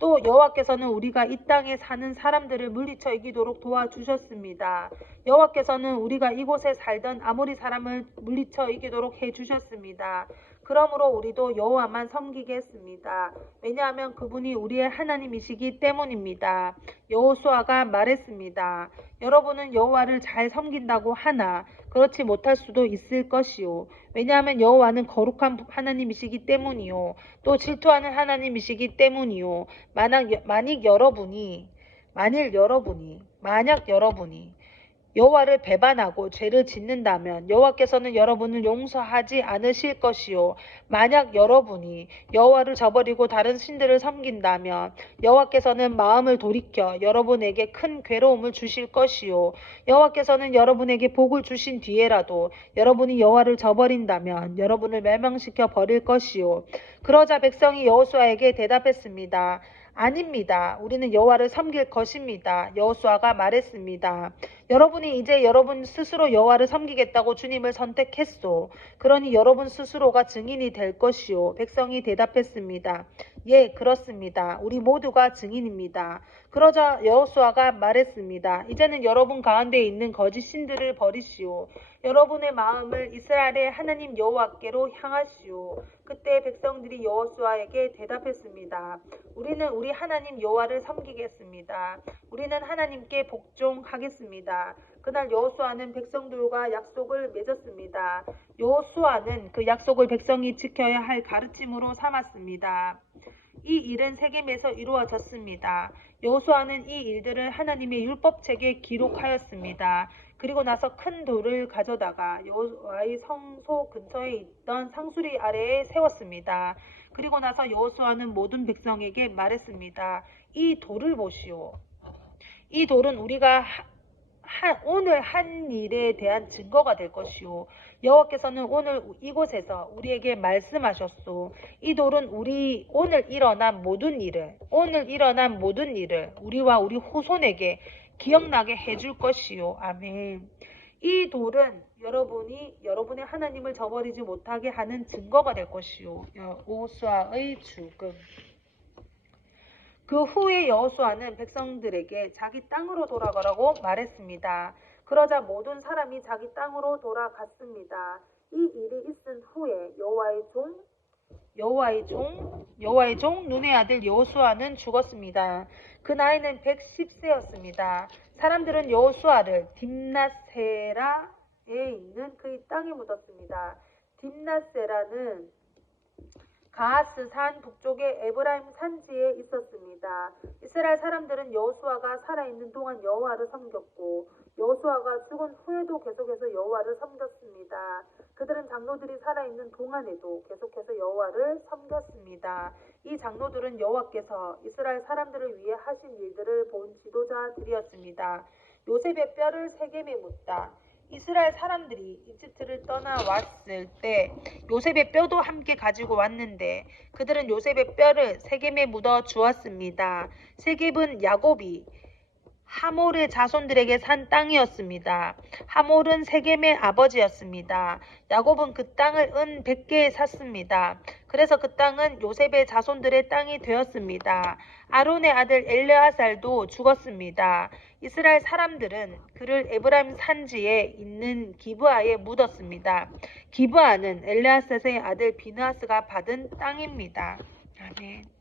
또 여호와께서는 우리가 이 땅에 사는 사람들을 물리쳐 이기도록 도와주셨습니다. 여호와께서는 우리가 이곳에 살던 아모리 사람을 물리쳐 이기도록 해주셨습니다. 그러므로 우리도 여호와만 섬기겠습니다. 왜냐하면 그분이 우리의 하나님이시기 때문입니다. 여호수아가 말했습니다. 여러분은 여호와를 잘 섬긴다고 하나 그렇지 못할 수도 있을 것이요. 왜냐하면 여호와는 거룩한 하나님이시기 때문이요. 또 질투하는 하나님이시기 때문이요. 만약 여러분이 여호와를 배반하고 죄를 짓는다면 여호와께서는 여러분을 용서하지 않으실 것이요. 만약 여러분이 여호와를 저버리고 다른 신들을 섬긴다면 여호와께서는 마음을 돌이켜 여러분에게 큰 괴로움을 주실 것이요. 여호와께서는 여러분에게 복을 주신 뒤에라도 여러분이 여호와를 저버린다면 여러분을 멸망시켜 버릴 것이요. 그러자 백성이 여호수아에게 대답했습니다. 아닙니다. 우리는 여호와를 섬길 것입니다. 여호수아가 말했습니다. 여러분이 이제 여러분 스스로 여호와를 섬기겠다고 주님을 선택했소. 그러니 여러분 스스로가 증인이 될 것이요. 백성이 대답했습니다. 예, 그렇습니다. 우리 모두가 증인입니다. 그러자 여호수아가 말했습니다. 이제는 여러분 가운데 있는 거짓 신들을 버리시오. 여러분의 마음을 이스라엘의 하나님 여호와께로 향하시오. 그때 백성들이 여호수아에게 대답했습니다. 우리는 우리 하나님 여호와를 섬기겠습니다. 우리는 하나님께 복종하겠습니다. 그날 여호수아는 백성들과 약속을 맺었습니다. 여호수아는 그 약속을 백성이 지켜야 할 가르침으로 삼았습니다. 이 일은 세겜에서 이루어졌습니다. 여호수아는 이 일들을 하나님의 율법책에 기록하였습니다. 그리고 나서 큰 돌을 가져다가 여호와의 성소 근처에 있던 상수리 아래에 세웠습니다. 그리고 나서 여호수아는 모든 백성에게 말했습니다. 이 돌을 보시오. 이 돌은 우리가 오늘 한 일에 대한 증거가 될 것이오. 여호와께서는 오늘 이곳에서 우리에게 말씀하셨소. 이 돌은 오늘 일어난 모든 일을 우리와 우리 후손에게 기억나게 해줄 것이오. 아멘. 이 돌은 여러분의 하나님을 저버리지 못하게 하는 증거가 될 것이오. 여호수아의 죽음. 그 후에 여호수아는 백성들에게 자기 땅으로 돌아가라고 말했습니다. 그러자 모든 사람이 자기 땅으로 돌아갔습니다. 이 일이 있은 후에 여호와의 종 눈의 아들 여호수아는 죽었습니다. 그 나이는 110세였습니다. 사람들은 여호수아를 딥낫세라에 있는 그의 땅에 묻었습니다. 딥낫세라는 가하스 산 북쪽의 에브라임 산지에 있었습니다. 이스라엘 사람들은 여호수아가 살아있는 동안 여호와를 섬겼고 여호수아가 죽은 후에도 계속해서 여호와를 섬겼습니다. 그들은 장로들이 살아있는 동안에도 계속해서 여호와를 섬겼습니다. 이 장로들은 여호와께서 이스라엘 사람들을 위해 하신 일들을 본 지도자들이었습니다. 요셉의 뼈를 세겜에 묻다. 이스라엘 사람들이 이집트를 떠나왔을 때 요셉의 뼈도 함께 가지고 왔는데 그들은 요셉의 뼈를 세겜에 묻어 주었습니다. 세겜은 야곱이 하몰의 자손들에게 산 땅이었습니다. 하몰은 세겜의 아버지였습니다. 야곱은 그 땅을 은 100개에 샀습니다. 그래서 그 땅은 요셉의 자손들의 땅이 되었습니다. 아론의 아들 엘르아살도 죽었습니다. 이스라엘 사람들은 그를 에브라임 산지에 있는 기브아에 묻었습니다. 기브아는 엘르아살의 아들 비느하스가 받은 땅입니다. 아멘.